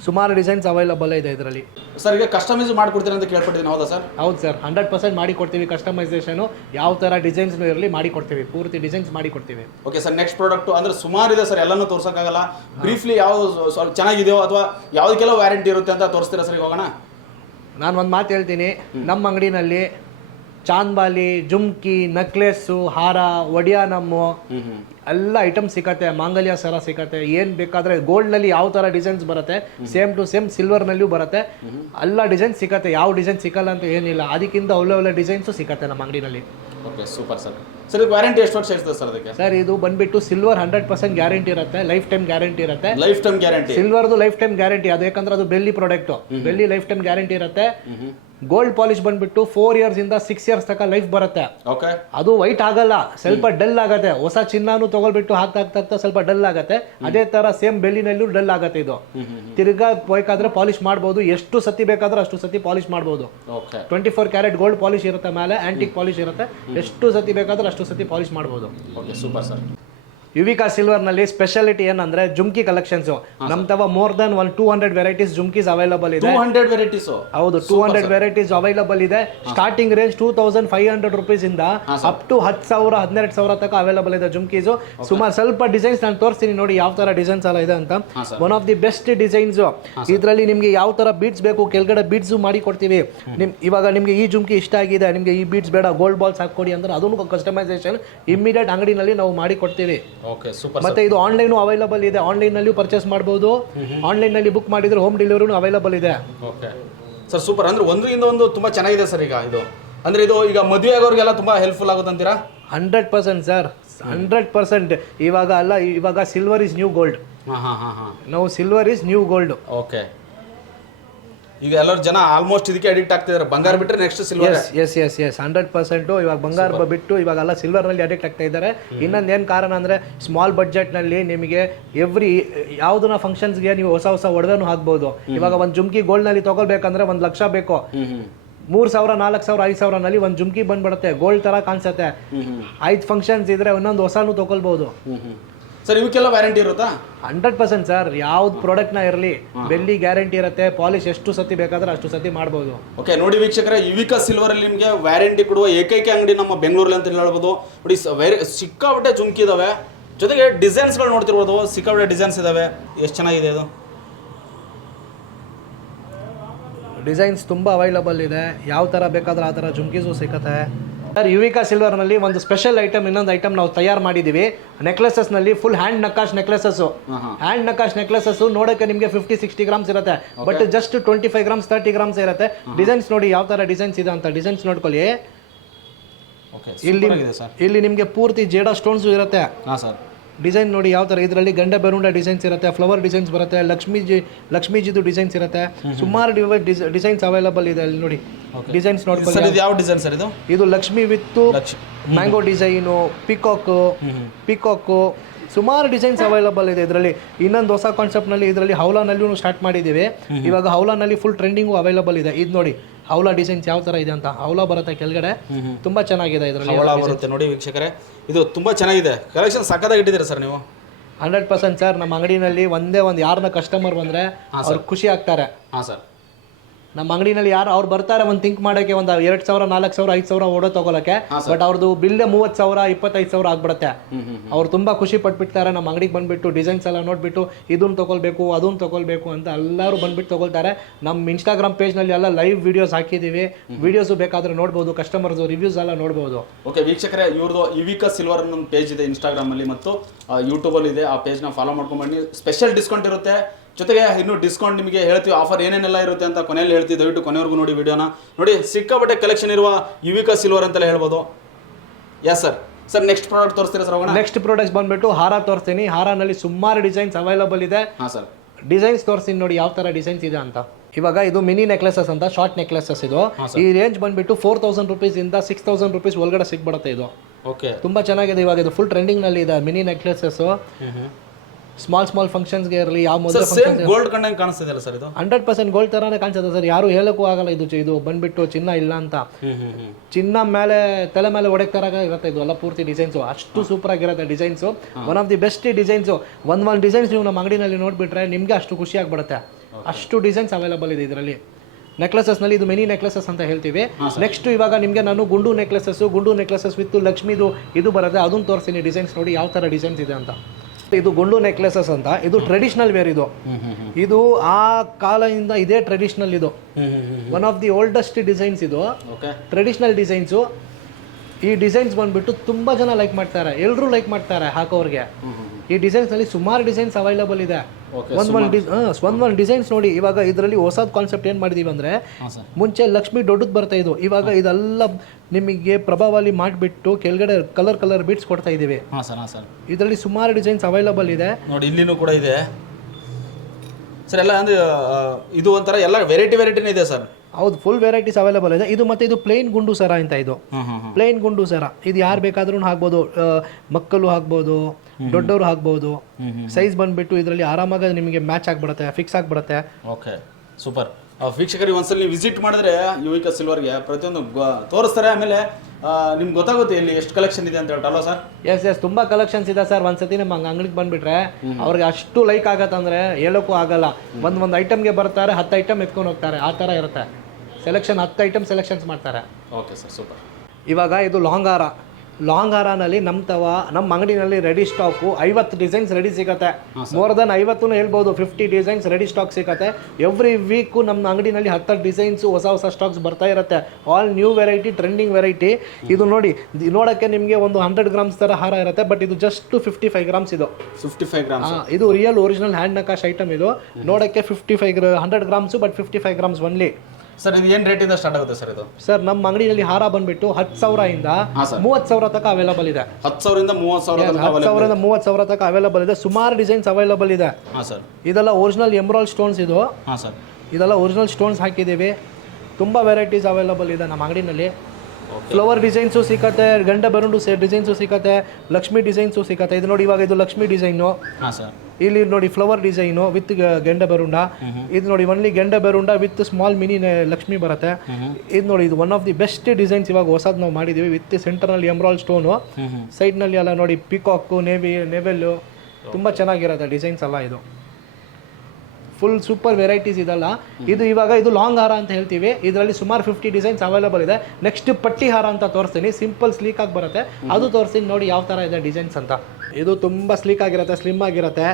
ಸುಮಾರು ಡಿಸೈನ್ಸ್ ಅವೈಲಬಲ್ ಇದೆ ಇದರಲ್ಲಿ. ಸರ್ ಈಗ ಕಸ್ಟಮೈಸ್ ಮಾಡ್ಕೊಡ್ತೀರಾ ಅಂತ ಕೇಳ್ಪಟ್ಟಿದ್ದೀನಿ, ಹೌದಾ ಸರ್? ಹೌದು ಸರ್, 100% ಮಾಡಿ ಕೊಡ್ತೀವಿ. ಕಸ್ಟಮೈಸೇಷನ್ ಯಾವ ತರ ಡಿಸೈನ್ಸ್ ಇರಲಿ ಮಾಡಿ ಕೊಡ್ತೀವಿ, ಪೂರ್ತಿ ಡಿಸೈನ್ಸ್ ಮಾಡಿ ಕೊಡ್ತೀವಿ. ಓಕೆ ಸರ್, ನೆಕ್ಸ್ಟ್ ಪ್ರಾಡಕ್ಟ್ ಅಂದ್ರೆ ಸುಮಾರು ಇದೆ ಸರ್, ಎಲ್ಲನೂ ತೋರ್ಸಕ್ಕಾಗಲ್ಲ. ಬ್ರೀಫ್ಲಿ ಯಾವ ಸ್ವಲ್ಪ ಚೆನ್ನಾಗಿದೆಯೋ ಅಥವಾ ಯಾವುದಕ್ಕೆಲ್ಲ ವ್ಯಾರಂಟಿ ಇರುತ್ತೆ ಅಂತ ತೋರಿಸ್ತೀರಾ ಸರ್? ಹೋಗೋಣ. ನಾನು ಒಂದು ಮಾತು ಹೇಳ್ತೀನಿ, ನಮ್ಮ ಅಂಗಡಿನಲ್ಲಿ ಚಾಂದ್ಬಾಲಿ, ಜುಮ್ಕಿ, ನೆಕ್ಲೆಸ್ಸು, ಹಾರ, ಒಡಿಯಾನಮ್ಮು ಎಲ್ಲ ಐಟಮ್ ಸಿಕ್ಕತ್ತೆ. ಮಾಂಗಲ್ಯ ಸರ ಸಿಕ್ಕತ್ತೆ. ಏನು ಬೇಕಾದರೆ ಗೋಲ್ಡ್ನಲ್ಲಿ ಯಾವ ಥರ ಡಿಸೈನ್ಸ್ ಬರುತ್ತೆ ಸೇಮ್ ಟು ಸೇಮ್ ಸಿಲ್ವರ್ನಲ್ಲಿಯೂ ಬರುತ್ತೆ. ಎಲ್ಲ ಡಿಸೈನ್ ಸಿಕ್ಕತ್ತೆ. ಯಾವ ಡಿಸೈನ್ ಸಿಕ್ಕಲ್ಲ ಅಂತ ಏನಿಲ್ಲ. ಅದಕ್ಕಿಂತ ಒಳ್ಳೆ ಡಿಸೈನ್ಸು ಸಿಕ್ಕತ್ತೆ ನಮ್ಮ ಅಂಗಡಿನಲ್ಲಿ. Okay, super sir. ಸರ್ ಇದು ವ್ಯಾರಂಟಿ ಎಷ್ಟು ವರ್ಷ ಇರ್ತದೆ ಸರ್ ಅದಕ್ಕೆ? ಸರ್ ಇದು ಬಂದ್ಬಿಟ್ಟು ಸಿಲ್ವರ್ 100% ಗ್ಯಾರಂಟಿ ಇರುತ್ತೆ. ಲೈಫ್ ಟೈಮ್ ಗ್ಯಾರಂಟಿ ಇರುತ್ತೆ. Lifetime guarantee. ಸಿಲ್ವರ್ದು ಲೈಫ್ ಟೈಮ್ ಗ್ಯಾರಂಟಿ. ಅದು ಯಾಕಂದ್ರೆ ಅದು ಬೆಳ್ಳಿ ಪ್ರಾಡಕ್ಟ್. ಬೆಳ್ಳಿ ಲೈಫ್ ಟೈಮ್ ಗ್ಯಾರಂಟಿ ಇರುತ್ತೆ. ಗೋಲ್ಡ್ ಪಾಲಿಶ್ ಬಂದ್ಬಿಟ್ಟು 4 years ಇಂದ 6 years ತನಕ ಲೈಫ್ ಬರುತ್ತೆ. ಓಕೆ, ಅದು ವೈಟ್ ಆಗಲ್ಲ, ಸ್ವಲ್ಪ ಡಲ್ ಆಗತ್ತೆ. ಹೊಸ ಚಿನ್ನಾನು ತಗೊಳ್ಬಿಟ್ಟು ಹಾಕ್ತಾ ಸ್ವಲ್ಪ ಡಲ್ ಆಗತ್ತೆ. ಅದೇ ತರ ಸೇಮ್ ಬೆಳ್ಳಿನಲ್ಲೂ ಡಲ್ ಆಗತ್ತೆ. ಇದು ತಿರ್ಗಾ ಬೇಕಾದ್ರೆ ಪಾಲಿಶ್ ಮಾಡಬಹುದು. ಎಷ್ಟು ಸತಿ ಬೇಕಾದ್ರೆ ಅಷ್ಟು ಸತಿ ಪಾಲಿಶ್ ಮಾಡಬಹುದು. 24 ಕ್ಯಾರೆಟ್ ಗೋಲ್ಡ್ ಪಾಲಿಶ್ ಇರುತ್ತೆ. ಮೇಲೆ ಆಂಟಿಕ್ ಪಾಲಿಶ್ ಇರುತ್ತೆ. ಎಷ್ಟು ಸತಿ ಬೇಕಾದ್ರೆ ಅಷ್ಟು ಸತಿ ಪಾಲಿಶ್ ಮಾಡಬಹುದು. Okay, super sir. Yuvika silver ನಲ್ಲಿ ಸ್ಪೆಷಾಲಿಟಿ ಏನಂದ್ರೆ ಜುಮ್ಕಿ ಕಲೆಕ್ಷನ್ಸ್. ನಮ್ ತವ more than 200 varieties jhumkis available ಇದೆ. 200 ವೆರೈಟೀಸ್? ಹೌದು, 200 ವೆರೈಟೀಸ್ ಅವೈಲಬಲ್ ಇದೆ. ಸ್ಟಾರ್ಟಿಂಗ್ ರೇಂಜ್ 2500 rupees ಇಂದ ಅಪ್ ಟು 10,000 12,000 ತನಕ ಅವೈಲಬಲ್ ಇದೆ ಜುಮ್ಕೀಸ್. ಸುಮಾರು ಸ್ವಲ್ಪ ಡಿಸೈನ್ಸ್ ನಾನು ತೋರಿಸ್ತೀನಿ ನೋಡಿ ಯಾವ ತರ ಡಿಸೈನ್ಸ್ ಎಲ್ಲ ಇದೆ ಅಂತ. One of the best designs. ಇದರಲ್ಲಿ ನಿಮ್ಗೆ ಯಾವ ತರ ಬೀಡ್ಸ್ ಬೇಕು ಕೆಳಗಡೆ ಬೀಡ್ಸ್ ಮಾಡಿ ಕೊಡ್ತೀವಿ. ಇವಾಗ ನಿಮ್ಗೆ ಈ ಜುಮ್ಕಿ ಇಷ್ಟ ಆಗಿದೆ, ನಿಮ್ಗೆ ಈ ಬೀಡ್ಸ್ ಬೇಡ, ಗೋಲ್ಡ್ ಬಾಲ್ಸ್ ಹಾಕೊಡಿ ಅಂದ್ರೆ ಅದನ್ನು ಕಸ್ಟಮೈಸೇಷನ್ ಇಮಿಡಿಯೇಟ್ ಅಂಗಡಿನಲ್ಲಿ ನಾವು ಮಾಡಿ ಕೊಡ್ತೀವಿ. Okay, super. ಮತ್ತೆ ಇದು ಆನ್ಲೈನ್ ಅವೈಲಬಲ್ ಇದೆ. ಆನ್ಲೈನ್ ನಲ್ಲಿಯೂ ಪರ್ಚೇಸ್ ಮಾಡಬಹುದು. ಆನ್ಲೈನ್ ನಲ್ಲಿ ಬುಕ್ ಮಾಡಿದ್ರೆ ಹೋಮ್ ಡೆಲಿವರಿನೂ ಅವೈಲಬಲ್ ಇದೆ. Okay sir, super. ಅಂದ್ರೆ ಒಂದರಿಂದ ಒಂದು ತುಂಬಾ ಚೆನ್ನಾಗಿದೆ ಸರ್. ಈಗ ಇದು ಅಂದ್ರೆ ಇದು ಈಗ ಮದುವೆ ಆಗೋರಿಗೆಲ್ಲ ತುಂಬಾ ಹೆಲ್ಪ್ಫುಲ್ ಆಗುತ್ತೆ ಅಂತೀರಾ? 100% ಸರ್, 100%. ಇವಾಗ ಅಲ್ಲ, ಇವಾಗ ಸಿಲ್ವರ್ ಇಸ್ ನ್ಯೂ ಗೋಲ್ಡ್. ನಾವು silver is new gold. Okay, ಈಗ ಎಲ್ಲರೂ ಜನ ಆಲ್ಮೋಸ್ಟ್ ಇದಕ್ಕೆ ಅಡಿಕ್ಟ್ ಆಗ್ತಿದ್ದಾರೆ. ಬಂಗಾರ ಬಿಟ್ಟರೆ ನೆಕ್ಸ್ಟ್ ಸಿಲ್ವರ್. ಎಸ್ 100%. ಇವಾಗ ಬಂಗಾರ ಬಿಟ್ಟು ಇವಾಗೆಲ್ಲ ಸಿಲ್ವರ್ ನಲ್ಲಿ ಅಡಿಕ್ಟ್ ಆಗ್ತಾ ಇದ್ದಾರೆ. ಇನ್ನೊಂದು ಏನು ಕಾರಣ ಅಂದ್ರೆ ಸ್ಮಾಲ್ ಬಡ್ಜೆಟ್ ನಲ್ಲಿ ನಿಮಗೆ ಯಾವ್ದನ್ನ ಫಂಕ್ಷನ್ಸ್ಗೆ ನೀವು ಹೊಸ ಒಡವೆನೂ ಹಾಕ್ಬಹುದು. ಇವಾಗ ಒಂದು ಜುಮ್ಕಿ ಗೋಲ್ಡ್ ನಲ್ಲಿ ತಗೊಳ್ಬೇಕಂದ್ರೆ 1 ಲಕ್ಷ ಬೇಕು. 3,000 4,000 5,000 ನಲ್ಲಿ ಒಂದು ಜುಮ್ಕಿ ಬಂದ್ಬಿಡುತ್ತೆ. ಗೋಲ್ಡ್ ತರ ಕಾಣಿಸುತ್ತೆ. 5 ಫಂಕ್ಷನ್ಸ್ ಇದ್ರೆ ಇನ್ನೊಂದು ಹೊಸನು ತಗೊಳ್ಬಹುದು. ಸರ್ ಇವಕ್ಕೆಲ್ಲ ವ್ಯಾರಂಟಿ ಇರುತ್ತಾ? 100% ಸರ್. ಯಾವ್ದು ಪ್ರಾಡಕ್ಟ್ ನ ಇರಲಿ ಬೆಳ್ಳಿ ಗ್ಯಾರಂಟಿ ಇರುತ್ತೆ. ಪಾಲಿಶ್ ಎಷ್ಟು ಸತಿ ಬೇಕಾದ್ರೆ ಅಷ್ಟು ಸತಿ ಮಾಡಬಹುದು. ಓಕೆ, ನೋಡಿ ವೀಕ್ಷಕರೇ, ಯುವಿಕಾ ಸಿಲ್ವರ್ ಅಲ್ಲಿ ನಿಮಗೆ ವ್ಯಾರಂಟಿ ಕೊಡುವ ಏಕೈಕ ಅಂಗಡಿ ನಮ್ಮ ಬೆಂಗಳೂರಲ್ಲಿ ಅಂತ ಹೇಳ್ಬೋದು. ನೋಡಿ, ಸಿಕ್ಕಾಪಟ್ಟೆ ಜುಮ್ಕಿ ಇದಾವೆ. ಜೊತೆಗೆ ಡಿಸೈನ್ಸ್ಗಳು ನೋಡ್ತಿರ್ಬೋದು. ಸಿಕ್ಕಾಪಟ್ಟೆ ಡಿಸೈನ್ಸ್ ಇದಾವೆ. ಎಷ್ಟು ಚೆನ್ನಾಗಿದೆ ಇದು. ಡಿಸೈನ್ಸ್ ತುಂಬಾ ಅವೈಲಬಲ್ ಇದೆ. ಯಾವ ತರ ಬೇಕಾದ್ರೆ ಆ ತರ ಜುಮ್ಕೀಸು ಸಿಗುತ್ತೆ. ಸರ್, ಯುವಿಕಾ ಸಿಲ್ವರ್ ನಲ್ಲಿ ಒಂದು ಸ್ಪೆಷಲ್ ಐಟಮ್, ಇನ್ನೊಂದು ಐಟಮ್ ನಾವು ತಯಾರು ಮಾಡಿದೀವಿ. ನೆಕ್ಲೆಸಸ್ ನಲ್ಲಿ full hand ನಕಾಶ್ necklaces. Hand ನಕಾಶ್ necklaces ನೋಡಕ್ಕೆ ನಿಮಗೆ 50-60 ಗ್ರಾಮ್ಸ್ ಇರುತ್ತೆ. ಬಟ್ ಜಸ್ಟ್ 25 ಗ್ರಾಮ್ಸ್ 30 ಗ್ರಾಮ್ಸ್ ಇರುತ್ತೆ. ಡಿಸೈನ್ಸ್ ನೋಡಿ ಯಾವ ತರ ಡಿಸೈನ್ಸ್ ಇದೆ ಅಂತ. ಡಿಸೈನ್ಸ್ ನೋಡ್ಕೊಳ್ಳಿ. ಇಲ್ಲಿ ನಿಮಗೆ ಪೂರ್ತಿ ಜೇಡಾ ಸ್ಟೋನ್ಸ್ ಇರುತ್ತೆ. ಡಿಸೈನ್ ನೋಡಿ ಯಾವ ತರ. ಇದರಲ್ಲಿ ಗಂಡ ಬೆರುಂಡ ಡಿಸೈನ್ಸ್ ಇರುತ್ತೆ, ಫ್ಲವರ್ ಡಿಸೈನ್ಸ್ ಬರುತ್ತೆ, ಲಕ್ಷ್ಮೀಜಿದು ಡಿಸೈನ್ಸ್ ಇರುತ್ತೆ. ಸುಮಾರು ಡಿಸೈನ್ಸ್ ಅವೈಲಬಲ್ ಇದೆ. ಅಲ್ಲಿ ನೋಡಿ ಡಿಸೈನ್ಸ್ ನೋಡ್ಕೊಳ್ಳಿ. ಯಾವ ಡಿಸೈನ್ ಸರ್ ಇದು? ಇದು Lakshmi with mango design, peacock ಸುಮಾರು ಡಿಸೈನ್ಸ್ ಅವೈಲಬಲ್ ಇದೆ ಇದರಲ್ಲಿ. ಇನ್ನೊಂದು ಹೊಸ ಕಾನ್ಸೆಪ್ಟ್ ನಲ್ಲಿ ಇದರಲ್ಲಿ ಹೌಲಾನಲ್ಲೂ ಸ್ಟಾರ್ಟ್ ಮಾಡಿದ್ದೀವಿ. ಇವಾಗ ಹೌಲಾನಲ್ಲಿ ಫುಲ್ ಟ್ರೆಂಡಿಂಗು ಅವೈಲಬಲ್ ಇದೆ. ಇದು ನೋಡಿ ಹೌಲಾ ಡಿಸೈನ್ಸ್ ಯಾವ ತರ ಇದೆ ಅಂತ. ಹೌಲಾ ಬರುತ್ತೆ ಕೆಳಗಡೆ. ತುಂಬಾ ಚೆನ್ನಾಗಿದೆ ಇದರಲ್ಲಿ. ಹೌಲಾ ಬರುತ್ತೆ ನೋಡಿ ವೀಕ್ಷಕರೇ, ಇದು ತುಂಬಾ ಚೆನ್ನಾಗಿದೆ. ಕಲೆಕ್ಷನ್ ಸಕ್ಕತ್ತಾಗಿ ಇಟ್ಟಿದ್ದೀರಾ ಸರ್ ನೀವು. 100% ಸರ್. ನಮ್ಮ ಅಂಗಡಿನಲ್ಲಿ ಒಂದೇ ಒಂದು ಯಾರನ್ನ ಕಸ್ಟಮರ್ ಬಂದ್ರೆ ಅವ್ರು ಖುಷಿ ಆಗ್ತಾರೆ. ಸರ್, ನಮ್ಮ ಅಂಗಡಿನಲ್ಲಿ ಯಾರು ಅವ್ರು ಬರ್ತಾರೆ ಒಂದು ಥಿಂಕ್ ಮಾಡೋಕ್ಕೆ, ಒಂದು 2,000 4,000 5,000 ಓಡೋ ತಗೊಳಕ್ಕೆ. ಬಟ್ ಅವ್ರದ್ದು ಬಿಲ್ 30,000 25,000 ಆಗ್ಬಿಡುತ್ತೆ. ಅವ್ರು ತುಂಬಾ ಖುಷಿ ಪಟ್ಬಿಡ್ತಾರೆ. ನಮ್ಮ ಅಂಗಡಿಗೆ ಬಂದ್ಬಿಟ್ಟು ಡಿಸೈನ್ಸ್ ಎಲ್ಲ ನೋಡ್ಬಿಟ್ಟು ಇದನ್ನ ತಗೊಳ್ಬೇಕು ಅದನ್ನ ತಗೊಳ್ಬೇಕು ಅಂತ ಎಲ್ಲರೂ ಬಂದ್ಬಿಟ್ಟು ತಗೊಳ್ತಾರೆ. ನಮ್ಮ ಇನ್ಸ್ಟಾಗ್ರಾಮ್ ಪೇಜ್ ನಲ್ಲಿ ಎಲ್ಲ ಲೈವ್ ವಿಡಿಯೋಸ್ ಹಾಕಿದೀವಿ. ವಿಡಿಯೋಸ್ ಬೇಕಾದ್ರೆ ನೋಡ್ಬೋದು. ಕಸ್ಟಮರ್ಸ್ ರಿವ್ಯೂಸ್ ಎಲ್ಲ ನೋಡ್ಬೋದು. ಓಕೆ ವೀಕ್ಷಕರೇ, ಇವ್ರದ್ದು ಯುವಿಕಾ ಸಿಲ್ವರ್ ಅನ್ನೋ ಪೇಜ್ ಇದೆ ಇನ್ಸ್ಟಾಗ್ರಾಮ್ ಅಲ್ಲಿ ಮತ್ತು ಯೂಟ್ಯೂಬ್ ಅಲ್ಲಿ ಇದೆ. ಆ ಪೇಜ್ ನ ಫಾಲೋ ಮಾಡ್ಕೊಂಡು ಬನ್ನಿ. ಸ್ಪೆಷಲ್ ಡಿಸ್ಕೌಂಟ್ ಇರುತ್ತೆ. ಜೊತೆಗೆ ಇನ್ನು ಡಿಸ್ಕೌಂಟ್ ನಿಮಗೆ ಹೇಳ್ತೀವಿ, ಆಫರ್ ಏನೇನೆಲ್ಲ ಇರುತ್ತೆ ಅಂತ ಕೊನೆಯಲ್ಲಿ ಹೇಳ್ತೀವಿ. ದಯವಿಟ್ಟು ಕೊನೆವರೆಗೂ ನೋಡಿ ವಿಡಿಯೋನ. ನೋಡಿ, ಸಿಕ್ಕಾಪಟ್ಟೆ ಕಲೆಕ್ಷನ್ ಇರುವ ಯುವಿಕಾ ಸಿಲ್ವರ್ ಅಂತಲೇ ಹೇಳ್ಬೋದು. Yes sir. Sir, next product ತೋರಿಸ್ತೀರಾ ಸರ್? ನೆಕ್ಸ್ಟ್ ಪ್ರಾಡಕ್ಟ್ ಬಂದ್ಬಿಟ್ಟು ಹಾರ ತೋರಿಸ್ತೀನಿ. ಹಾರನಲ್ಲಿ ಸುಮಾರು ಡಿಸೈನ್ಸ್ ಅವೈಲಬಲ್ ಇದೆ. ಸರ್, ಡಿಸೈನ್ಸ್ ತೋರಿಸ್ತೀನಿ ನೋಡಿ ಯಾವ ತರ ಡಿಸೈನ್ಸ್ ಇದೆ ಅಂತ. ಇವಾಗ ಇದು ಮಿನಿ ನೆಕ್ಲೆಸಸ್ ಅಂತ, ಶಾರ್ಟ್ ನೆಕ್ಲೆಸಸ್. ಇದು ಈ ರೇಂಜ್ ಬಂದ್ಬಿಟ್ಟು 4,000 rupees ಇಂದ 6,000 rupees ಒಳಗಡೆ ಸಿಗ್ಬಿಡುತ್ತೆ ಇದು. ಓಕೆ, ತುಂಬಾ ಚೆನ್ನಾಗಿದೆ. ಇವಾಗ ಇದು ಫುಲ್ ಟ್ರೆಂಡಿಂಗ್ ನಲ್ಲಿ ಇದೆ ಮಿನಿ ನೆಕ್ಲೆಸಸ್. ಸ್ಮಾಲ್ ಫಂಕ್ಷನ್ಸ್ಗೆ ಇರಲಿ, ಯಾವ ಮದುವೆ ಗೋಲ್ಡ್ ಕಂಡಂಗೆ ಕಾಣಿಸ್ತಿದೆಯಲ್ಲ ಸರ್ ಇದು? 100% ಗೋಲ್ಡ್ ತರಾನೇ ಕಾಣಿಸುತ್ತೆ ಸರ್. ಯಾರು ಹೇಳಕ್ಕೂ ಆಗಲ್ಲ ಇದು ಬಂದ್ಬಿಟ್ಟು ಚಿನ್ನ ಇಲ್ಲ ಅಂತ. ಚಿನ್ನ ಮೇಲೆ ತಲೆ ಮೇಲೆ ಒಡೆಕ್ ತರ ಇರುತ್ತೆ ಇದು ಎಲ್ಲ ಪೂರ್ತಿ ಡಿಸೈನ್ಸ್. ಅಷ್ಟು ಸೂಪರ್ ಆಗಿರುತ್ತೆ designs. One of the best designs. ಒಂದ್ ಡಿಸೈನ್ಸ್ ನೀವು ನಮ್ಮ ಅಂಗಡಿನಲ್ಲಿ ನೋಡ್ಬಿಟ್ರೆ ನಿಮ್ಗೆ ಅಷ್ಟು ಖುಷಿ ಆಗ್ಬಿಡುತ್ತೆ. ಅಷ್ಟು ಡಿಸೈನ್ಸ್ ಅವೈಲಬಲ್ ಇದೆ ಇದರಲ್ಲಿ. ನೆಕ್ಲೆಸಸ್ ನಲ್ಲಿ ಇದು ಮಿನಿ ನೆಕ್ಲೆಸಸ್ ಅಂತ ಹೇಳ್ತೀವಿ. ನೆಕ್ಸ್ಟ್ ಇವಾಗ ನಿಮಗೆ ನಾನು ಗುಂಡು ನೆಕ್ಲೆಸಸ್ ವಿತ್ ಲಕ್ಷ್ಮಿದು ಇದು ಬರುತ್ತೆ. ಅದನ್ನ ತೋರಿಸ್ತೀನಿ ಡಿಸೈನ್ಸ್ ನೋಡಿ ಯಾವ ತರ ಡಿಸೈನ್ಸ್ ಇದೆ ಅಂತ. ಇದು ಗುಂಡು ನೆಕ್ಲೆಸಸ್ ಅಂತ, ಇದು ಟ್ರೆಡಿಷನಲ್ ವೇರ್. ಇದು ಆ ಕಾಲದಿಂದ ಇದೇ ಟ್ರೆಡಿಷನಲ್. ಇದು one of the oldest designs. ಇದು ಟ್ರೆಡಿಷನಲ್ ಡಿಸೈನ್ಸು. ಈ ಡಿಸೈನ್ಸ್ ಬಂದ್ಬಿಟ್ಟು ತುಂಬಾ ಜನ ಲೈಕ್ ಮಾಡ್ತಾರೆ, ಎಲ್ಲರೂ ಲೈಕ್ ಮಾಡ್ತಾರೆ ಹಾಕೋರ್ಗೆ. ಈ ಡಿಸೈನ್ಸ್ ನಲ್ಲಿ ಸುಮಾರು ಡಿಸೈನ್ಸ್ ಅವೈಲಬಲ್ ಇದೆ. ಒಂದ್ ಡಿಸೈನ್ಸ್ ನೋಡಿ. ಇವಾಗ ಇದರಲ್ಲಿ ಹೊಸದ್ ಕಾನ್ಸೆಪ್ಟ್ ಏನ್ ಮಾಡಿದೀವಿ ಅಂದ್ರೆ, ಮುಂಚೆ ಲಕ್ಷ್ಮಿ ದೊಡ್ಡದ್ ಬರ್ತಾ ಇದ್ದು, ಇವಾಗ ಇದೆಲ್ಲ ನಿಮಗೆ ಪ್ರಭಾವಲಿ ಮಾಡಿಬಿಟ್ಟು ಕೆಳಗಡೆ ಕಲರ್ ಬೀಟ್ಸ್ ಕೊಡ್ತಾ ಇದೀವಿ. ಇದರಲ್ಲಿ ಸುಮಾರು ಡಿಸೈನ್ಸ್ ಅವೈಲಬಲ್ ಇದೆ ನೋಡಿ. ಇಲ್ಲಿನೂ ಕೂಡ ಇದೆ ಸರ್ ಎಲ್ಲ. ಅಂದ್ರೆ ಇದು ಒಂಥರ ಎಲ್ಲ ವೆರೈಟಿನೇ ಇದೆ ಸರ್. ಹೌದು, ಫುಲ್ ವೆರೈಟೀಸ್ ಅವೈಲಬಲ್ ಇದೆ. ಇದು ಮತ್ತೆ ಇದು ಪ್ಲೇನ್ ಗುಂಡು ಸರ ಅಂತ. ಇದು ಪ್ಲೇನ್ ಗುಂಡು ಸರ. ಇದು ಯಾರು ಬೇಕಾದ್ರೂ ಹಾಕ್ಬೋದು, ಮಕ್ಕಳು ಹಾಕ್ಬೋದು, ದೊಡ್ಡವರು ಹಾಕ್ಬೋದು. ಸೈಜ್ ಬಂದ್ಬಿಟ್ಟು ಇದರಲ್ಲಿ ಆರಾಮಾಗಿ ನಿಮಗೆ ಮ್ಯಾಚ್ ಆಗ್ಬಿಡುತ್ತೆ, ಫಿಕ್ಸ್ ಆಗ್ಬಿಡುತ್ತೆ. Okay, super. ವೀಕ್ಷಕರಿಗೆ ಒಂದ್ಸಲಿ ವಿಸಿಟ್ ಮಾಡಿದ್ರೆ ಯುವಿಕಾ ಸಿಲ್ವರ್ಗೆ ಪ್ರತಿಯೊಂದು ತೋರಿಸ್ತಾರೆ. ಆಮೇಲೆ ನಿಮ್ಗೆ ಗೊತ್ತಾಗುತ್ತೆ ಇಲ್ಲಿ ಎಷ್ಟು ಕಲೆಕ್ಷನ್ ಇದೆ ಅಂತ ಹೇಳ್ಬಿಟ್ಟು ಅಲ್ವಾ ಸರ್? ಎಸ್, ತುಂಬಾ ಕಲೆಕ್ಷನ್ಸ್ ಇದೆ ಸರ್. ಒಂದ್ಸತಿ ನಮ್ಮ ಅಂಗಡಿಗೆ ಬಂದ್ಬಿಟ್ರೆ ಅವ್ರಿಗೆ ಅಷ್ಟು ಲೈಕ್ ಆಗತ್ತಂದ್ರೆ ಹೇಳೋಕ್ಕೂ ಆಗಲ್ಲ. ಒಂದು ಐಟಮ್ಗೆ ಬರ್ತಾರೆ, 10 ಐಟಮ್ ಎತ್ಕೊಂಡು ಹೋಗ್ತಾರೆ. ಆ ಥರ ಇರುತ್ತೆ ಸೆಲೆಕ್ಷನ್. 10 ಐಟಮ್ ಸೆಲೆಕ್ಷನ್ಸ್ ಮಾಡ್ತಾರೆ. Okay sir, super. ಇವಾಗ ಇದು ಲಾಂಗ್ ಹಾರನಲ್ಲಿ ನಮ್ಮ ಅಂಗಡಿನಲ್ಲಿ ರೆಡಿ ಸ್ಟಾಕು 50 ಡಿಸೈನ್ಸ್ ರೆಡಿ ಸಿಗುತ್ತೆ. ಮೋರ್ ದನ್ 50 ಹೇಳ್ಬೋದು, 50 ಡಿಸೈನ್ಸ್ ರೆಡಿ ಸ್ಟಾಕ್ ಸಿಗುತ್ತೆ. ಎವ್ರಿ ವೀಕು ನಮ್ಮ ಅಂಗಡಿನಲ್ಲಿ 10 ಡಿಸೈನ್ಸ್ ಹೊಸ ಸ್ಟಾಕ್ಸ್ ಬರ್ತಾ ಇರುತ್ತೆ. All new variety, trending variety. ಇದು ನೋಡಿ, ನೋಡೋಕ್ಕೆ ನಿಮಗೆ ಒಂದು 100 ಗ್ರಾಮ್ಸ್ ಥರ ಹಾರ ಇರುತ್ತೆ, ಬಟ್ ಇದು ಜಸ್ಟ್ 55 ಗ್ರಾಮ್ಸ್. ಇದು 55 ಗ್ರಾಮ್ಸ್. ಇದು ರಿಯಲ್ ಒರಿಜಿನಲ್ ಹ್ಯಾಂಡ್ ನಕಾಶ್ ಐಟಮ್. ಇದು ನೋಡೋಕ್ಕೆ 100 grams, but 55 grams only. Sir ಇದು ಏನು ರೇಟಿಂದ ಸ್ಟಾರ್ಟ್ ಆಗುತ್ತೆ ಸರ್ ಇದು? ಸರ್ ನಮ್ಮ ಅಂಗಡಿಯಲ್ಲಿ ಹಾರ ಬಂದ್ಬಿಟ್ಟು 10,000 ಇಂದ 30,000 ತನಕ ಅವೈಲಬಲ್ ಇದೆ. 10,000 ಇಂದ 30,000 30,000 ತನಕ ಅವೈಲಬಲ್ ಇದೆ. ಸುಮಾರು ಡಿಸೈನ್ಸ್ ಅವೈಲಬಲ್ ಇದೆ. ಇದೆಲ್ಲ ಒರಿಜಿನಲ್ ಎಮ್ರಾಲ್ಡ್ ಸ್ಟೋನ್ಸ್. ಇದು ಇದೆಲ್ಲ ಒರಿಜಿನಲ್ ಸ್ಟೋನ್ಸ್ ಹಾಕಿದ್ದೀವಿ. ತುಂಬ ವೆರೈಟೀಸ್ ಅವೈಲಬಲ್ ಇದೆ ನಮ್ಮ ಅಂಗಡಿನಲ್ಲಿ. ಫ್ಲವರ್ ಡಿಸೈನ್ಸು ಸಿಕ್ಕತ್ತೆ, ಗಂಡ ಬರುಂಡು ಡಿಸೈನ್ಸು ಸಿಕ್ಕತ್ತೆ, ಲಕ್ಷ್ಮಿ ಡಿಸೈನ್ಸು ಸಿಕ್ಕತ್ತೆ. ಇದು ನೋಡಿ, ಇವಾಗ ಇದು ಲಕ್ಷ್ಮಿ ಡಿಸೈನು. ಇಲ್ಲಿ ನೋಡಿ flower design with Gandaberunda. ಇದು ನೋಡಿ only Gandaberunda with small mini Lakshmi ಬರುತ್ತೆ. ಇದು ನೋಡಿ, ಇದು one of the best designs ಇವಾಗ ಹೊಸದು ನಾವು ಮಾಡಿದ್ದೀವಿ. ವಿತ್ ಸೆಂಟರ್ನಲ್ಲಿ ಎಮ್ರಾಲ್ಡ್ ಸ್ಟೋನು, ಸೈಡ್ನಲ್ಲಿ ಎಲ್ಲ ನೋಡಿ ಪಿಕಾಕು, ನೆವೆಲ್ಲು, ತುಂಬ ಚೆನ್ನಾಗಿರುತ್ತೆ ಡಿಸೈನ್ಸ್ ಎಲ್ಲ. ಇದು ಫುಲ್ ಸೂಪರ್ ವೆರೈಟೀಸ್ ಇದೆಲ್ಲ. ಇದು ಇವಾಗ ಇದು ಲಾಂಗ್ ಹಾರ ಅಂತ ಹೇಳ್ತೀವಿ. ಇದರಲ್ಲಿ ಸುಮಾರು 50 ಡಿಸೈನ್ಸ್ ಅವೈಲಬಲ್ ಇದೆ. ನೆಕ್ಸ್ಟ್ ಪಟ್ಟಿ ಹಾರ ಅಂತ ತೋರಿಸ್ತೀನಿ. ಸಿಂಪಲ್ ಸ್ಲೀಕ್ ಆಗಿ ಬರುತ್ತೆ, ಅದು ತೋರಿಸ್ತೀನಿ ನೋಡಿ ಯಾವ ಥರ ಇದೆ ಡಿಸೈನ್ಸ್ ಅಂತ. ಇದು ತುಂಬ ಸ್ಲೀಕ್ ಆಗಿರುತ್ತೆ, ಸ್ಲಿಮ್ ಆಗಿರುತ್ತೆ,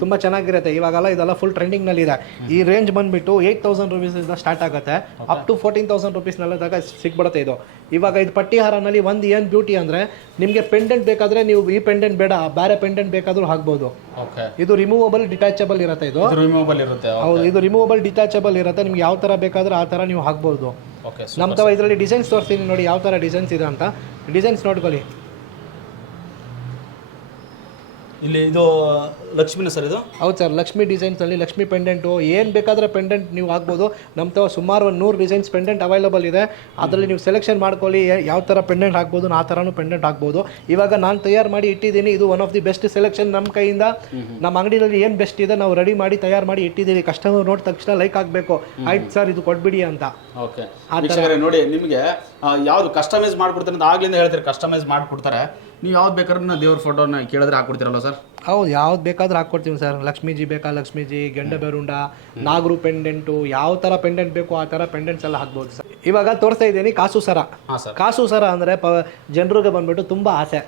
ತುಂಬ ಚೆನ್ನಾಗಿರುತ್ತೆ. ಇವಾಗೆಲ್ಲ ಇದೆಲ್ಲ ಫುಲ್ ಟ್ರೆಂಡಿಂಗ್ನಲ್ಲಿ ಇದೆ. ಈ ರೇಂಜ್ ಬಂದುಬಿಟ್ಟು 8,000 ರುಪೀಸಿಂದ ಸ್ಟಾರ್ಟ್ ಆಗುತ್ತೆ, ಅಪ್ ಟು 14,000 ರುಪೀಸ್ನಲ್ಲದಾಗ ಸಿಕ್ಬಿಡುತ್ತೆ ಇದು. ಇವಾಗ ಇದು ಪಟ್ಟಿ ಹಾರನಲ್ಲಿ ಒಂದು ಏನು ಬ್ಯೂಟಿ ಅಂದರೆ, ನಿಮಗೆ ಪೆಂಡೆಂಟ್ ಬೇಕಾದರೆ ನೀವು ಈ ಪೆಂಡೆಂಟ್ ಬೇಡ, ಬೇರೆ ಪೆಂಡೆಂಟ್ ಬೇಕಾದರೂ ಹಾಕ್ಬೋದು. ಇದು ರಿಮೂವಬಲ್ ಡಿಟ್ಯಾಚಬಲ್ ಇರುತ್ತೆ. ಇದು ಹೌದು, ಇದು ರಿಮೂವಬಲ್ ಡಿಟ್ಯಾಚಬಲ್ ಇರುತ್ತೆ. ನಿಮ್ಗೆ ಯಾವ ಥರ ಬೇಕಾದ್ರೆ ಆ ಥರ ನೀವು ಹಾಕ್ಬೋದು. ನಮ್ಮ ತವ ಇದರಲ್ಲಿ ಡಿಸೈನ್ಸ್ ತೋರಿಸ್ತೀನಿ ನೋಡಿ ಯಾವ ಥರ ಡಿಸೈನ್ಸ್ ಇದೆ ಅಂತ. ಡಿಸೈನ್ಸ್ ನೋಡ್ಕೊಳ್ಳಿ. ಇಲ್ಲಿ ಇದು ಲಕ್ಷ್ಮಿನ ಸರ್? ಇದು ಹೌದು ಸರ್, ಲಕ್ಷ್ಮಿ ಡಿಸೈನ್ಸಲ್ಲಿ ಲಕ್ಷ್ಮಿ ಪೆಂಡೆಂಟು ಏನು ಬೇಕಾದರೆ ಪೆಂಡೆಂಟ್ ನೀವು ಹಾಕ್ಬೋದು. ನಮ್ಮ ತವ ಸುಮಾರು 100 ಡಿಸೈನ್ಸ್ ಪೆಂಡೆಂಟ್ ಅವೈಲಬಲ್ ಇದೆ. ಅದರಲ್ಲಿ ನೀವು ಸೆಲೆಕ್ಷನ್ ಮಾಡ್ಕೊಳ್ಳಿ ಯಾವ ಥರ ಪೆಂಡೆಂಟ್ ಹಾಕ್ಬೋದು, ಆ ಥರನೂ ಪೆಂಡೆಂಟ್ ಹಾಕ್ಬೋದು. ಇವಾಗ ನಾನು ತಯಾರು ಮಾಡಿ ಇಟ್ಟಿದ್ದೀನಿ. ಇದು one of the best selection ನಮ್ಮ ಕೈಯಿಂದ. ನಮ್ಮ ಅಂಗಡಿಯಲ್ಲಿ ಏನು ಬೆಸ್ಟ್ ಇದೆ ನಾವು ರೆಡಿ ಮಾಡಿ ತಯಾರು ಮಾಡಿ ಇಟ್ಟಿದ್ದೀವಿ. ಕಸ್ಟಮರ್ ನೋಡಿದ ತಕ್ಷಣ ಲೈಕ್ ಆಗಬೇಕು, ಆಯ್ತು ಸರ್ ಇದು ಕೊಟ್ಬಿಡಿ ಅಂತ. ಓಕೆ, ನೋಡಿ ನಿಮಗೆ ಯಾವುದು ಕಸ್ಟಮೈಸ್ ಮಾಡ್ಕೊಡ್ತಾರೆ ಅಂತ ಆಗ್ಲಿಂದ ಹೇಳ್ತಾರೆ. ಕಸ್ಟಮೈಸ್ ಮಾಡಿಕೊಡ್ತಾರೆ. ನೀವು ಯಾವ್ದು ಬೇಕಾದ್ರೆ ದೇವ್ರ ಫೋಟೋನ ಕೇಳಿದ್ರೆ ಹಾಕ್ಕೊಡ್ತೀರಲ್ಲ ಸರ್? ಹೌದು, ಯಾವ್ದು ಬೇಕಾದ್ರೂ ಹಾಕ್ಕೊಡ್ತೀವಿ ಸರ್. ಲಕ್ಷ್ಮೀಜಿ ಬೇಕಾ ಲಕ್ಷ್ಮೀಜಿ, ಗೆಂಡ ಬೆರುಂಡ, ನಾಗರು ಪೆಂಡೆಂಟು, ಯಾವ ಥರ ಪೆಂಡೆಂಟ್ ಬೇಕು ಆ ಥರ ಪೆಂಡೆಂಟ್ಸ್ ಎಲ್ಲ ಹಾಕ್ಬೋದು ಸರ್. ಇವಾಗ ತೋರಿಸ್ತಾ ಇದ್ದೀನಿ ಕಾಸು ಸರ. ಕಾಸು ಸರ ಅಂದರೆ ಜನರಿಗೆ ಬಂದ್ಬಿಟ್ಟು ತುಂಬ ಆಸೆ,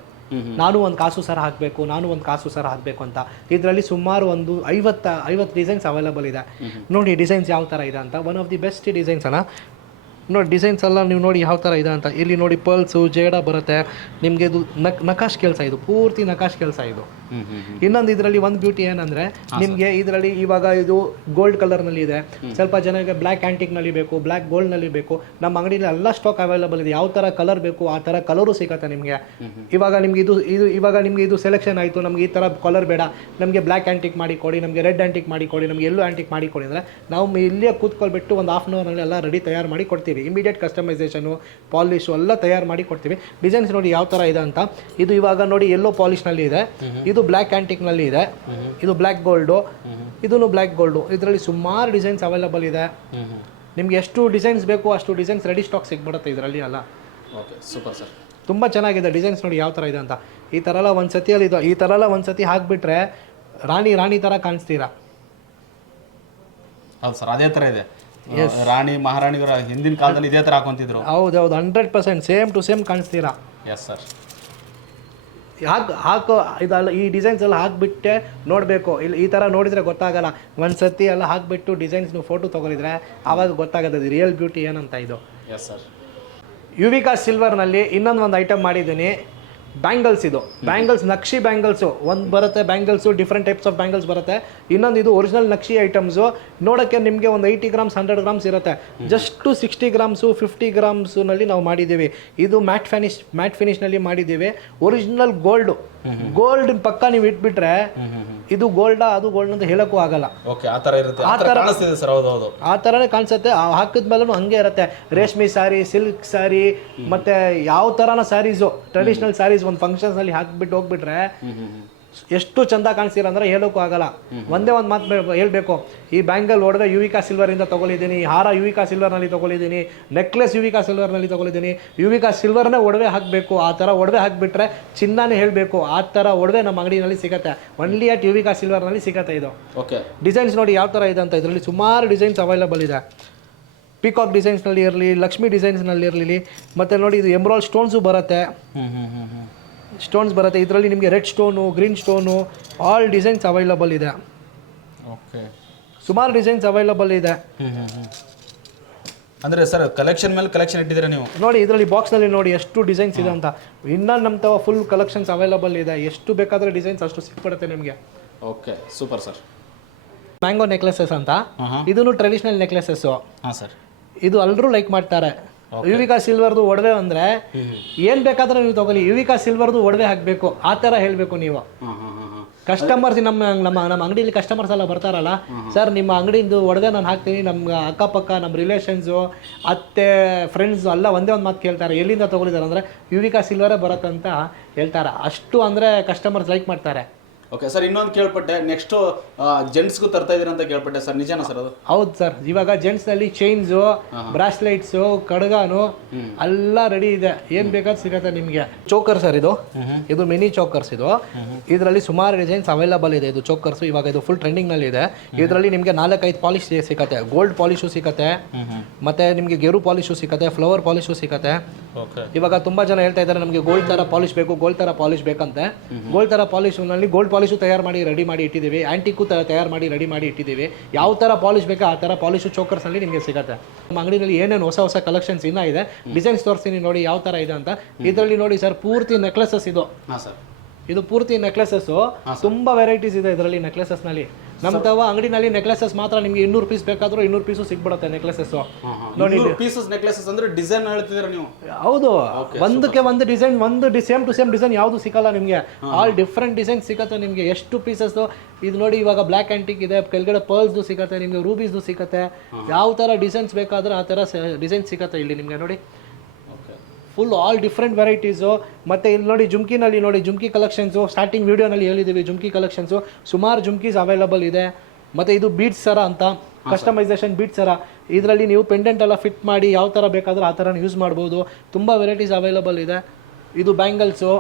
ನಾನು ಒಂದು ಕಾಸು ಸರ ಹಾಕಬೇಕು, ನಾನು ಒಂದು ಕಾಸು ಸರ ಹಾಕಬೇಕು ಅಂತ. ಇದರಲ್ಲಿ ಸುಮಾರು ಒಂದು 50 ಡಿಸೈನ್ಸ್ ಅವೈಲಬಲ್ ಇದೆ. ನೋಡಿ ಡಿಸೈನ್ಸ್ ಯಾವ ಥರ ಇದೆ ಅಂತ. One of the best designs ಅಲ್ಲ ನೋಡಿ. ಡಿಸೈನ್ಸ್ ಎಲ್ಲ ನೀವು ನೋಡಿ ಯಾವ ಥರ ಇದೆ ಅಂತ. ಇಲ್ಲಿ ನೋಡಿ ಪರ್ಲ್ಸು, ಜೇಡ ಬರುತ್ತೆ ನಿಮಗೆ. ಇದು ನಕಾಶ್ ಕೆಲಸ, ಇದು ಪೂರ್ತಿ ನಕಾಶ್ ಕೆಲಸ ಇದು. ಇನ್ನೊಂದು ಇದರಲ್ಲಿ ಒಂದು ಬ್ಯೂಟಿ ಏನಂದರೆ, ನಿಮಗೆ ಇದರಲ್ಲಿ ಇವಾಗ ಇದು ಗೋಲ್ಡ್ ಕಲರ್ನಲ್ಲಿ ಇದೆ. ಸ್ವಲ್ಪ ಜನಕ್ಕೆ ಬ್ಲ್ಯಾಕ್ ಆ್ಯಂಟಿಕ್ನಲ್ಲಿ ಬೇಕು, ಬ್ಲ್ಯಾಕ್ ಗೋಲ್ಡ್ನಲ್ಲಿ ಬೇಕು. ನಮ್ಮ ಅಂಗಡಿಯಲ್ಲಿ ಎಲ್ಲ ಸ್ಟಾಕ್ ಅವೈಲಬಲ್ ಇದೆ. ಯಾವ ಥರ ಕಲರ್ ಬೇಕು ಆ ಥರ ಕಲರು ಸಿಗುತ್ತೆ ನಿಮಗೆ. ಇವಾಗ ನಿಮ್ಗೆ ಇದು ಸೆಲೆಕ್ಷನ್ ಆಯಿತು, ನಮ್ಗೆ ಈ ಥರ ಕಲರ್ ಬೇಡ, ನಮಗೆ ಬ್ಲ್ಯಾಕ್ ಆ್ಯಂಟಿಕ್ ಮಾಡಿ ಕೊಡಿ, ನಮಗೆ ರೆಡ್ ಆ್ಯಂಟಿಕ್ ಮಾಡಿ ಕೊಡಿ, ನಮಗೆ ಎಲ್ಲೋ ಆ್ಯಂಟಿಕ್ ಮಾಡಿ ಕೊಡಿ ಅಂದರೆ ನಾವು ಇಲ್ಲೇ ಕೂತ್ಕೊಳ್ಬಿಟ್ಟು ಒಂದು ಹಾಫ್ ಆನ್ ಅವರ್ನಲ್ಲಿ ಎಲ್ಲ ರೆಡಿ ತಯಾರು ಮಾಡಿ ಕೊಡ್ತೀವಿ. ಇಮಿಡಿಯೇಟ್ ಕಸ್ಟಮೈಸೇಷನು, ಪಾಲಿಶು ಎಲ್ಲ ತಯಾರು ಮಾಡಿ ಕೊಡ್ತೀವಿ. ಡಿಸೈನ್ಸ್ ನೋಡಿ ಯಾವ ಥರ ಇದೆ ಅಂತ. ಇದು ಇವಾಗ ನೋಡಿ ಎಲ್ಲೋ ಪಾಲಿಶ್ನಲ್ಲಿ ಇದೆ, ಇದು ಬ್ಲ್ಯಾಕ್ ಆ್ಯಂಟಿಕ್ನಲ್ಲಿ ಇದೆ, ಇದು ಬ್ಲ್ಯಾಕ್ ಗೋಲ್ಡು, ಇದೂ ಬ್ಲ್ಯಾಕ್ ಗೋಲ್ಡು. ಇದರಲ್ಲಿ ಸುಮಾರು ಡಿಸೈನ್ಸ್ ಅವೈಲಬಲ್ ಇದೆ. ನಿಮ್ಗೆ ಎಷ್ಟು ಡಿಸೈನ್ಸ್ ಬೇಕು ಅಷ್ಟು ಡಿಸೈನ್ಸ್ ರೆಡಿ ಸ್ಟಾಕ್ ಸಿಗ್ಬಿಡುತ್ತೆ ಇದರಲ್ಲಿ ಎಲ್ಲ. ಓಕೆ, ಸೂಪರ್ ಸರ್, ತುಂಬ ಚೆನ್ನಾಗಿದೆ. ಡಿಸೈನ್ಸ್ ನೋಡಿ ಯಾವ ಥರ ಇದೆ ಅಂತ. ಈ ಥರ ಎಲ್ಲ ಒಂದು ಸತಿಯಲ್ಲಿ ಇದು ಈ ಥರ ಎಲ್ಲ ಒಂದು ಸತಿ ಹಾಕಿಬಿಟ್ರೆ ರಾಣಿ ಥರ ಕಾಣಿಸ್ತೀರಾ. ಹೌದು ಸರ್, ಅದೇ ಥರ ಇದೆ. ರಾಣಿ ಮಹಾರಾಣಿಗರ ಹಿಂದಿನ ಕಾಲದಲ್ಲಿ ಇದೇ ಥರ ಹಾಕೊಂತಿದ್ರು. ಹೌದೌದು, 100% ಸೇಮ್ ಟು ಸೇಮ್ ಕಾಣಿಸ್ತೀರಾ. Yes sir. ಹಾಕೋ ಇದೆಲ್ಲ ಈ ಡಿಸೈನ್ಸ್ ಎಲ್ಲ ಹಾಕ್ಬಿಟ್ಟೆ ನೋಡಬೇಕು. ಇಲ್ಲಿ ಈ ಥರ ನೋಡಿದರೆ ಗೊತ್ತಾಗಲ್ಲ. ಒಂದು ಸತಿ ಎಲ್ಲ ಹಾಕ್ಬಿಟ್ಟು ಡಿಸೈನ್ಸ್ ನೀವು ಫೋಟೋ ತೊಗೊಂಡಿದ್ರೆ ಆವಾಗ ಗೊತ್ತಾಗೋದು ರಿಯಲ್ ಬ್ಯೂಟಿ ಏನಂತ. ಇದು ಎಸ್ ಸರ್, ಯುವಿಕಾ ಸಿಲ್ವರ್ನಲ್ಲಿ ಇನ್ನೊಂದು ಐಟಮ್ ಮಾಡಿದ್ದೀನಿ. ಬ್ಯಾಂಗಲ್ಸ್. ಇದು ಬ್ಯಾಂಗಲ್ಸ್, ನಕ್ಷಿ ಬ್ಯಾಂಗಲ್ಸು ಒಂದು ಬರುತ್ತೆ. Bangles different types of bangles ಬರುತ್ತೆ. ಇನ್ನೊಂದು ಇದು ಒರಿಜಿನಲ್ ನಕ್ಷಿ ಐಟಮ್ಸು. ನೋಡೋಕ್ಕೆ ನಿಮಗೆ ಒಂದು 80 ಗ್ರಾಮ್ಸ್ 100 ಗ್ರಾಮ್ಸ್ ಇರುತ್ತೆ. ಜಸ್ಟು 60 ಗ್ರಾಮ್ಸು 50 ಗ್ರಾಮ್ಸ್ನಲ್ಲಿ ನಾವು ಮಾಡಿದ್ದೀವಿ. ಇದು ಮ್ಯಾಟ್ ಫಿನಿಶ್ನಲ್ಲಿ ಮಾಡಿದ್ದೀವಿ. ಒರಿಜಿನಲ್ ಗೋಲ್ಡ್ ಪಕ್ಕ ನೀವು ಇಟ್ಬಿಟ್ರೆ ಇದು ಗೋಲ್ಡಾ ಅದು ಗೋಲ್ಡ್ ಅಂತ ಹೇಳಕ್ಕೂ ಆಗಲ್ಲ. ಆ ಥರನೇ ಕಾಣಿಸುತ್ತೆ. ಹಾಕಿದ್ಮೇಲೂ ಹಂಗೆ ಇರುತ್ತೆ. ರೇಷ್ಮೆ ಸ್ಯಾರಿ, ಸಿಲ್ಕ್ ಸ್ಯಾರಿ, ಮತ್ತೆ ಯಾವ ಥರನ ಸ್ಯಾರೀಸು, ಟ್ರೆಡಿಷನಲ್ ಸ್ಯಾರೀಸ್ ಒಂದು ಫಂಕ್ಷನ್ಸ್ನಲ್ಲಿ ಹಾಕ್ಬಿಟ್ಟು ಹೋಗ್ಬಿಟ್ರೆ ಎಷ್ಟು ಚಂದ ಕಾಣಿಸ್ತೀರ ಅಂದರೆ ಹೇಳೋಕ್ಕೂ ಆಗಲ್ಲ. ಒಂದೇ ಒಂದು ಮಾತು ಹೇಳಬೇಕು, ಈ ಬ್ಯಾಂಗಲ್ ಒಡವೆ ಯುವಿಕಾ ಸಿಲ್ವರಿಂದ ತೊಗೊಳಿದ್ದೀನಿ, ಹಾರ ಯುವಿಕಾ ಸಿಲ್ವರ್ನಲ್ಲಿ ತೊಗೊಳಿದ್ದೀನಿ, ನೆಕ್ಲೆಸ್ ಯುವಿಕಾ ಸಿಲ್ವರ್ನಲ್ಲಿ ತೊಗೊಳಿದ್ದೀನಿ. ಯುವಿಕಾ ಸಿಲ್ವರ್ನೇ ಒಡವೆ ಹಾಕಬೇಕು. ಆ ಥರ ಒಡವೆ ಹಾಕಿಬಿಟ್ರೆ ಚಿನ್ನನೇ ಹೇಳಬೇಕು. ಆ ಥರ ಒಡವೆ ನಮ್ಮ ಅಂಗಡಿನಲ್ಲಿ ಸಿಗುತ್ತೆ. ಒನ್ಲಿ ಅಟ್ ಯುವಿಕಾ ಸಿಲ್ವರ್ನಲ್ಲಿ ಸಿಗುತ್ತೆ. ಇದು ಓಕೆ. ಡಿಸೈನ್ಸ್ ನೋಡಿ ಯಾವ ಥರ ಇದೆ ಅಂತ. ಇದರಲ್ಲಿ ಸುಮಾರು ಡಿಸೈನ್ಸ್ ಅವೈಲೇಬಲ್ ಇದೆ. ಪಿಕಾಕ್ ಡಿಸೈನ್ಸ್ನಲ್ಲಿ ಇರಲಿ, ಲಕ್ಷ್ಮಿ ಡಿಸೈನ್ಸ್ನಲ್ಲಿ ಇರಲಿ, ಮತ್ತು ನೋಡಿ ಇದು ಎಮ್ರಾಲ್ಡ್ ಸ್ಟೋನ್ಸು ಬರುತ್ತೆ. ಸ್ಟೋನ್ಸ್ ಬರುತ್ತೆ. ಇದರಲ್ಲಿ ನಿಮಗೆ red stone, green stone, all designs available ಇದೆ. ಓಕೆ, ಸುಮಾರು ಡಿಸೈನ್ಸ್ ಅವೈಲಬಲ್ ಇದೆ. ಅಂದರೆ ಸರ್ ಕಲೆಕ್ಷನ್ ಮೇಲೆ ಕಲೆಕ್ಷನ್ ಇಟ್ಟಿದ್ದೀರಾ ನೀವು. ನೋಡಿ ಇದರಲ್ಲಿ ಬಾಕ್ಸ್ನಲ್ಲಿ ನೋಡಿ ಎಷ್ಟು ಡಿಸೈನ್ಸ್ ಇದೆ ಅಂತ. ಇನ್ನೂ ನಮ್ಮ ತವ ಫುಲ್ ಕಲೆಕ್ಷನ್ಸ್ ಅವೈಲಬಲ್ ಇದೆ. ಎಷ್ಟು ಬೇಕಾದರೆ ಡಿಸೈನ್ಸ್ ಅಷ್ಟು ಸಿಕ್ಬಿಡುತ್ತೆ ನಿಮಗೆ. Okay, super sir. Mango necklaces ಅಂತ, ಇದನ್ನು ಟ್ರೆಡಿಷನಲ್ ನೆಕ್ಲೆಸಸ್ಸು. ಹಾಂ ಸರ್, ಇದು ಎಲ್ಲರೂ ಲೈಕ್ ಮಾಡ್ತಾರೆ. ಯುವಿಕಾ ಸಿಲ್ವರ್ದು ಒಡವೆ ಅಂದರೆ ಏನು ಬೇಕಾದ್ರೆ ನೀವು ತಗೊಳ್ಳಿ, ಯುವಿಕಾ ಸಿಲ್ವರ್ದು ಒಡವೆ ಹಾಕಬೇಕು ಆ ಥರ ಹೇಳಬೇಕು ನೀವು. ಕಸ್ಟಮರ್ಸ್ ನಮ್ಮ ಅಂಗಡಿಯಲ್ಲಿ ಕಸ್ಟಮರ್ಸ್ ಎಲ್ಲ ಬರ್ತಾರಲ್ಲ, ಸರ್ ನಿಮ್ಮ ಅಂಗಡಿಯಿಂದ ಒಡವೆ ನಾನು ಹಾಕ್ತೀನಿ, ನಮ್ಮ ಅಕ್ಕಪಕ್ಕ ನಮ್ಮ ರಿಲೇಷನ್ಸು, ಅತ್ತೆ, ಫ್ರೆಂಡ್ಸು ಎಲ್ಲ ಒಂದೇ ಒಂದು ಮಾತು ಕೇಳ್ತಾರೆ, ಎಲ್ಲಿಂದ ತೊಗೊಳಿದ್ದಾರೆ ಅಂದರೆ ಯುವಿಕಾ ಸಿಲ್ವರೇ ಬರುತ್ತಂತ ಹೇಳ್ತಾರೆ. ಅಷ್ಟು ಅಂದರೆ ಕಸ್ಟಮರ್ಸ್ ಲೈಕ್ ಮಾಡ್ತಾರೆ. ಓಕೆ ಸರ್, ಇನ್ನೊಂದು ಕೇಳ್ಪಟ್ಟೆ, ನೆಕ್ಸ್ಟು ಜೆಂಟ್ಸ್ಗೂ ತರ್ತಾ ಇದ್ದೀರಾ ಅಂತ ಕೇಳ್ಪಟ್ಟೆ ಸರ್, ನಿಜಾನ ಸರ್ ಅದು? ಹೌದು ಸರ್, ಇವಾಗ ಜೆಂಟ್ಸ್ನಲ್ಲಿ ಚೈನ್ಸು, ಬ್ರಾಸ್ಲೈಟ್ಸು, ಕಡ್ಗಾನು ಎಲ್ಲ ರೆಡಿ ಇದೆ. ಏನು ಬೇಕಾದ್ರೂ ಸಿಗುತ್ತೆ ನಿಮಗೆ. ಚೋಕರ್ ಸರ್ ಇದು ಮಿನಿ ಚೋಕರ್ಸ್. ಇದರಲ್ಲಿ ಸುಮಾರು ಡಿಸೈನ್ಸ್ ಅವೈಲಬಲ್ ಇದೆ. ಇದು ಚೋಕರ್ಸು ಇವಾಗ ಇದು ಫುಲ್ ಟ್ರೆಂಡಿಂಗ್ನಲ್ಲಿ ಇದೆ. ಇದರಲ್ಲಿ ನಿಮಗೆ 4-5 ಪಾಲಿಶ್ ಸಿಗುತ್ತೆ. ಗೋಲ್ಡ್ ಪಾಲಿಶು ಸಿಗುತ್ತೆ, ಮತ್ತು ನಿಮಗೆ ಗೆರು ಪಾಲಿಶು ಸಿಗುತ್ತೆ, ಫ್ಲವರ್ ಪಾಲಿಶು ಸಿಗುತ್ತೆ. ಇವಾಗ ತುಂಬ ಜನ ಹೇಳ್ತಾ ಇದ್ದಾರೆ ನಮಗೆ ಗೋಲ್ಡ್ ಥರ ಪಾಲಿಶ್ ಬೇಕು, ಗೋಲ್ಡ್ ಥರ ಪಾಲಿಶ್ ಬೇಕಂತೆ. ಗೋಲ್ಡ್ ಥರ ಪಾಲಿಶ್ನಲ್ಲಿ ಗೋಲ್ಡ್ ಪಾಲಿಶು ತಯಾರು ಮಾಡಿ ರೆಡಿ ಮಾಡಿ ಇಟ್ಟಿದ್ದೀವಿ. ಆ್ಯಂಟಿಕ್ಕು ತಯಾರು ಮಾಡಿ ರೆಡಿ ಮಾಡಿ ಇಟ್ಟಿದ್ದೀವಿ. ಯಾವ ಥರ ಪಾಲಿಶ್ ಬೇಕೋ ಆ ಥರ ಪಾಲಿಶು ಚೋಕರ್ಸಲ್ಲಿ ನಿಮಗೆ ಸಿಗುತ್ತೆ. ನಮ್ಮ ಅಂಗಡಿಯಲ್ಲಿ ಏನೇನು ಹೊಸ ಕಲೆಕ್ಷನ್ಸ್ ಇನ್ನೂ ಇದೆ, ಡಿಸೈನ್ಸ್ ತೋರಿಸ್ತೀನಿ ನೋಡಿ ಯಾವ ಥರ ಇದೆ ಅಂತ. ಇದರಲ್ಲಿ ನೋಡಿ ಸರ್, ಪೂರ್ತಿ ನೆಕ್ಲೆಸಸ್ ಇದು. ಹಾಂ ಸರ್, ಇದು ಪೂರ್ತಿ ನೆಕ್ಲೆಸಸ್ಸು. ತುಂಬ ವೆರೈಟೀಸ್ ಇದೆ ಇದರಲ್ಲಿ ನೆಕ್ಲೆಸಸ್ನಲ್ಲಿ. ನಮ್ಮ ತವ ಅಂಗಡಿನಲ್ಲಿ ನೆಕ್ಲೆಸಸ್ ಮಾತ್ರ ನಿಮಗೆ 200 ಪೀಸ್ ಬೇಕಾದರೂ 200 ಪೀಸು ಸಿಗ್ಬಿಡುತ್ತೆ ನೆಕ್ಲೆಸಸ್. ನೋಡಿ ಪೀಸಸ್ ನೆಕ್ಲೆಸಸ್ ಅಂದ್ರೆ ಡಿಸೈನ್ ಹೇಳ್ತಿದ್ದೀರಾ ನೀವು? ಹೌದು, ಒಂದಕ್ಕೆ ಒಂದು design, same to same design ಯಾವುದು ಸಿಕ್ಕಲ್ಲ ನಿಮಗೆ. ಆಲ್ ಡಿಫ್ರೆಂಟ್ ಡಿಸೈನ್ ಸಿಗುತ್ತೆ ನಿಮಗೆ. ಎಷ್ಟು ಪೀಸಸ್ ಇದು ನೋಡಿ, ಇವಾಗ ಬ್ಲ್ಯಾಕ್ ಆ್ಯಂಟಿಕ್ ಇದೆ, ಕೆಳಗಡೆ ಪರ್ಲ್ಸ್ದು ಸಿಗುತ್ತೆ ನಿಮಗೆ, ರೂಬೀಸ್ದು ಸಿಗುತ್ತೆ. ಯಾವ ಥರ ಡಿಸೈನ್ಸ್ ಬೇಕಾದ್ರೆ ಆ ಥರ ಡಿಸೈನ್ ಸಿಗುತ್ತೆ ಇಲ್ಲಿ ನಿಮಗೆ. ನೋಡಿ ಫುಲ್ ಆಲ್ ಡಿಫ್ರೆಂಟ್ ವೆರೈಟೀಸು. ಮತ್ತು ಇಲ್ಲಿ ನೋಡಿ ಜುಮ್ಕಿನಲ್ಲಿ ನೋಡಿ, ಜುಮ್ಕಿ ಕಲೆಕ್ಷನ್ಸು ಸ್ಟಾರ್ಟಿಂಗ್ ವೀಡಿಯೋನಲ್ಲಿ ಹೇಳಿದ್ದೀವಿ. ಜುಮ್ಕಿ ಕಲೆಕ್ಷನ್ಸು ಸುಮಾರು ಜುಮ್ಕೀಸ್ ಅವೈಲಬಲ್ ಇದೆ. ಮತ್ತು ಇದು ಬೀಡ್ಸ್ ಸರ ಅಂತ, ಕಸ್ಟಮೈಸೇಷನ್ ಬೀಡ್ಸ್ ಸರ. ಇದರಲ್ಲಿ ನೀವು ಪೆಂಡೆಂಟ್ ಎಲ್ಲ ಫಿಟ್ ಮಾಡಿ ಯಾವ ಥರ ಬೇಕಾದರೂ ಆ ಥರ ಯೂಸ್ ಮಾಡ್ಬೋದು. ತುಂಬ ವೆರೈಟೀಸ್ ಅವೈಲಬಲ್ ಇದೆ. ಇದು ಬ್ಯಾಂಗಲ್ಸು,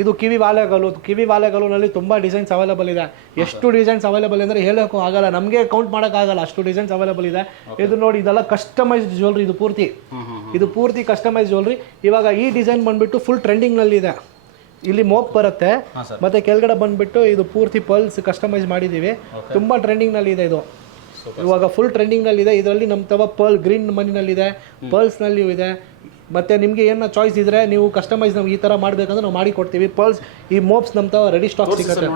ಇದು ಕಿವಿ ವಾಲೆಗಲುನಲ್ಲಿ ತುಂಬ ಡಿಸೈನ್ಸ್ ಅವೈಲಬಲ್ ಇದೆ. ಎಷ್ಟು ಡಿಸೈನ್ಸ್ ಅವೈಲಬಲ್ ಅಂದರೆ ಹೇಳೋಕ್ಕೂ ಆಗಲ್ಲ, ನಮಗೆ ಕೌಂಟ್ ಮಾಡೋಕ್ಕಾಗಲ್ಲ, ಅಷ್ಟು ಡಿಸೈನ್ಸ್ ಅವೈಲಬಲ್ ಇದೆ. ಇದು ನೋಡಿ, ಇದೆಲ್ಲ ಕಸ್ಟಮೈಸ್ಡ್ ಜ್ಯುವೆಲ್ರಿ. ಇದು ಪೂರ್ತಿ ಕಸ್ಟಮೈಸ್ ಜ್ಯುವೆಲ್ರಿ. ಇವಾಗ ಈ ಡಿಸೈನ್ ಬಂದ್ಬಿಟ್ಟು ಫುಲ್ ಟ್ರೆಂಡಿಂಗ್ನಲ್ಲಿ ಇದೆ. ಇಲ್ಲಿ ಮೋಪ್ ಬರುತ್ತೆ, ಮತ್ತು ಕೆಳಗಡೆ ಬಂದ್ಬಿಟ್ಟು ಇದು ಪೂರ್ತಿ ಪರ್ಲ್ಸ್ ಕಸ್ಟಮೈಸ್ ಮಾಡಿದ್ದೀವಿ. ತುಂಬ ಟ್ರೆಂಡಿಂಗ್ನಲ್ಲಿ ಇದೆ ಇದು. ಇವಾಗ ಫುಲ್ ಟ್ರೆಂಡಿಂಗ್ನಲ್ಲಿ ಇದೆ. ಇದರಲ್ಲಿ ನಮ್ಮ ತವ ಪರ್ಲ್ ಗ್ರೀನ್ ಮನಿನಲ್ಲಿದೆ, ಪರ್ಲ್ಸ್ನಲ್ಲಿಯೂ ಇದೆ. ಮತ್ತು ನಿಮಗೆ ಏನೋ ಚಾಯ್ಸ್ ಇದ್ದರೆ ನೀವು ಕಸ್ಟಮೈಸ್ ನಾವು ಈ ಥರ ಮಾಡಬೇಕಂದ್ರೆ ನಾವು ಮಾಡಿ ಕೊಡ್ತೀವಿ. ಪರ್ಲ್ಸ್ ಈ ಮೋಪ್ಸ್ ನಮ್ಮ ತವ ರೆಡಿ ಸ್ಟಾಕ್ ಸಿಗುತ್ತೆ.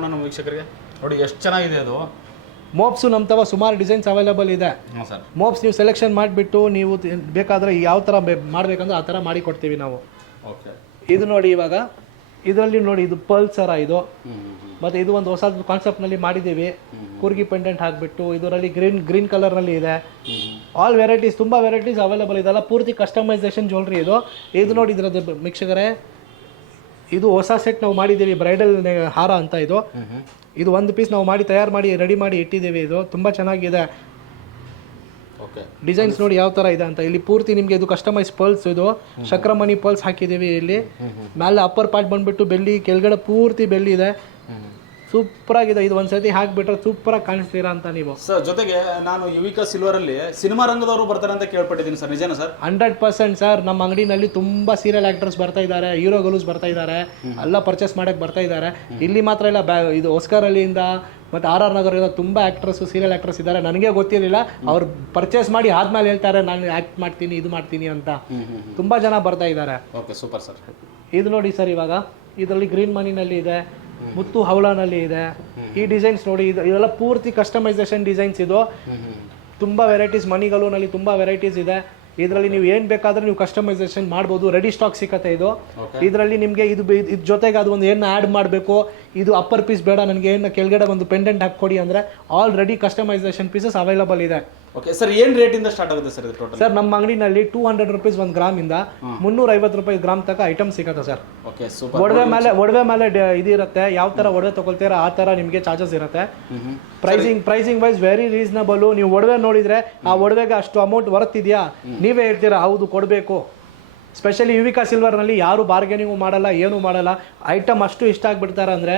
ನೋಡಿ ಎಷ್ಟು ಚೆನ್ನಾಗಿದೆ ಅದು. ಮೋಪ್ಸು ನಮ್ಮ ತವ ಸುಮಾರು ಡಿಸೈನ್ಸ್ ಅವೈಲಬಲ್ ಇದೆ. ಮೋಪ್ಸ್ ನೀವು ಸೆಲೆಕ್ಷನ್ ಮಾಡಿಬಿಟ್ಟು ನೀವು ಬೇಕಾದರೆ ಯಾವ ಥರ ಮಾಡಬೇಕಂದ್ರೆ ಆ ಥರ ಮಾಡಿ ಕೊಡ್ತೀವಿ ನಾವು. ಓಕೆ, ಇದು ನೋಡಿ, ಇವಾಗ ಇದರಲ್ಲಿ ನೋಡಿ, ಇದು ಪರ್ಲ್ ಸರ ಇದು. ಮತ್ತು ಇದು ಒಂದು ಹೊಸ ಕಾನ್ಸೆಪ್ಟ್ನಲ್ಲಿ ಮಾಡಿದ್ದೀವಿ. ಕೂರ್ಗಿ ಪೆಂಡೆಂಟ್ ಹಾಕಿಬಿಟ್ಟು ಇದರಲ್ಲಿ ಗ್ರೀನ್ ಕಲರ್ನಲ್ಲಿ ಇದೆ. ಆಲ್ ವೆರೈಟೀಸ್, ತುಂಬ ವೆರೈಟೀಸ್ ಅವೈಲಬಲ್ ಇದೆಲ್ಲ. ಪೂರ್ತಿ ಕಸ್ಟಮೈಸೇಷನ್ ಜ್ಯುವೆಲ್ರಿ ಇದು. ಇದು ನೋಡಿ, ಇದರದ್ದು ವೀಕ್ಷಕರೇ, ಇದು ಹೊಸ ಸೆಟ್ ನಾವು ಮಾಡಿದ್ದೀವಿ, ಬ್ರೈಡಲ್ ಹಾರ ಅಂತ. ಇದು ಒಂದು ಪೀಸ್ ನಾವು ತಯಾರು ಮಾಡಿ ರೆಡಿ ಮಾಡಿ ಇಟ್ಟಿದ್ದೀವಿ. ಇದು ತುಂಬ ಚೆನ್ನಾಗಿದೆ. ಡಿಸೈನ್ಸ್ ನೋಡಿ ಯಾವ ಥರ ಇದೆ ಅಂತ. ಇಲ್ಲಿ ಪೂರ್ತಿ ನಿಮಗೆ ಇದು ಕಸ್ಟಮೈಸ್ ಪರ್ಲ್ಸ್, ಇದು ಶಕ್ರಮಣಿ ಪರ್ಲ್ಸ್ ಹಾಕಿದ್ದೀವಿ. ಇಲ್ಲಿ ಮೇಲೆ ಅಪ್ಪರ್ ಪಾರ್ಟ್ ಬಂದ್ಬಿಟ್ಟು ಬೆಳ್ಳಿ, ಕೆಳಗಡೆ ಪೂರ್ತಿ ಬೆಳ್ಳಿ ಇದೆ. ಸೂಪರ್ ಆಗಿದೆ. ಇದು ಒಂದ್ಸತಿ ಹಾಕ್ಬಿಟ್ರೆ ಸೂಪರ್ ಆಗಿ ಕಾಣಿಸ್ತೀರಾ ಅಂತ ನೀವು. ಸರ್ ಜೊತೆಗೆ ನಾನು ಯುವಿಕಾ ಸಿಲ್ವರ್ ಅಲ್ಲಿ ಸಿನಿಮಾ ರಂಗದವರು ಬರ್ತಾರೆ ಅಂತ ಕೇಳ್ಪಟ್ಟಿದ್ದೀನಿ ಸರ್, ನಿಜನಾ ಸರ್? 100% ಸರ್. ನಮ್ಮ ಅಂಗಡಿನಲ್ಲಿ ತುಂಬಾ ಸೀರಿಯಲ್ ಆಕ್ಟರ್ಸ್ ಬರ್ತಾ ಇದ್ದಾರೆ, ಹೀರೋಗಳು ಬರ್ತಾ ಇದ್ದಾರೆ, ಎಲ್ಲ ಪರ್ಚೇಸ್ ಮಾಡಕ್ ಬರ್ತಾ ಇದ್ದಾರೆ. ಇಲ್ಲಿ ಮಾತ್ರ ಇಲ್ಲ, ಇದು ಓಸ್ಕರ್ ಅಲ್ಲಿಂದ ಮತ್ತು RR ನಗರದಿಂದ ತುಂಬ ಆ್ಯಕ್ಟ್ರಸ್ಸು ಸೀರಿಯಲ್ ಆ್ಯಕ್ಟ್ರಸ್ ಇದ್ದಾರೆ. ನನಗೆ ಗೊತ್ತಿರಲಿಲ್ಲ, ಅವ್ರು ಪರ್ಚೇಸ್ ಮಾಡಿ ಆದ್ಮೇಲೆ ಹೇಳ್ತಾರೆ ನಾನು ಆ್ಯಕ್ಟ್ ಮಾಡ್ತೀನಿ ಇದು ಮಾಡ್ತೀನಿ ಅಂತ. ತುಂಬ ಜನ ಬರ್ತಾ ಇದ್ದಾರೆ. Okay, super sir. ಇದು ನೋಡಿ ಸರ್, ಇವಾಗ ಇದರಲ್ಲಿ ಗ್ರೀನ್ ಮನಿನಲ್ಲಿ ಇದೆ, ಮುತ್ತು ಹವಳನಲ್ಲಿ ಇದೆ. ಈ ಡಿಸೈನ್ಸ್ ನೋಡಿ, ಇದೆಲ್ಲ ಪೂರ್ತಿ ಕಸ್ಟಮೈಸೇಷನ್ ಡಿಸೈನ್ಸ್. ಇದು ತುಂಬ ವೆರೈಟೀಸ್, ಮನಿಗಲೂನಲ್ಲಿ ತುಂಬ ವೆರೈಟೀಸ್ ಇದೆ. ಇದರಲ್ಲಿ ನೀವು ಏನು ಬೇಕಾದ್ರೆ ನೀವು ಕಸ್ಟಮೈಸೇಷನ್ ಮಾಡ್ಬೋದು. ರೆಡಿ ಸ್ಟಾಕ್ ಸಿಕ್ಕತ್ತೆ ಇದು. ಇದರಲ್ಲಿ ನಿಮಗೆ ಇದು ಜೊತೆಗೆ ಅದು ಒಂದು ಏನು ಆ್ಯಡ್ ಮಾಡಬೇಕು, ಇದು ಅಪ್ಪರ್ ಪೀಸ್ ಬೇಡ ನನಗೆ, ಏನು ಕೆಳಗಡೆ ಒಂದು ಪೆಂಡೆಂಟ್ ಹಾಕ್ಕೊಡಿ ಅಂದರೆ ಆಲ್ರೆಡಿ ಕಸ್ಟಮೈಸೇಷನ್ ಪೀಸಸ್ ಅವೈಲಬಲ್ ಇದೆ. ಓಕೆ ಸರ್, ಏನು ರೇಟಿಂದ ಸ್ಟಾರ್ಟ್ ಆಗುತ್ತೆ ಸರ್ ಇದು ಟೋಟಲ್? ಸರ್ ನಮ್ಮ ಅಂಗಡಿನಲ್ಲಿ 200 ರೂಪೀಸ್ 1 ಗ್ರಾಮಿಂದ 350 ರೂಪಾಯಿ ಗ್ರಾಮ್ ತನಕ ಐಟಮ್ ಸಿಗುತ್ತೆ ಸರ್. Okay, super. ಒಡವೆ ಮೇಲೆ ಇದು ಇರುತ್ತೆ, ಯಾವ ಥರ ಒಡವೆ ತಗೊಳ್ತೀರಾ ಆ ಥರ ನಿಮಗೆ ಚಾರ್ಜಸ್ ಇರುತ್ತೆ. Pricing wise very reasonable. ನೀವು ಒಡವೆ ನೋಡಿದ್ರೆ ಆ ಒಡವೆಗೆ ಅಷ್ಟು ಅಮೌಂಟ್ ವರ್ತಿದೆಯಾ ನೀವೇ ಹೇಳ್ತೀರಾ ಹೌದು ಕೊಡಬೇಕು. ಸ್ಪೆಷಲಿ ಯುವಿಕಾ ಸಿಲ್ವರ್ನಲ್ಲಿ ಯಾರು ಬಾರ್ಗೇನಿಂಗು ಮಾಡಲ್ಲ, ಏನು ಮಾಡಲ್ಲ. ಐಟಮ್ ಅಷ್ಟು ಇಷ್ಟ ಆಗಿಬಿಡ್ತಾರೆ ಅಂದರೆ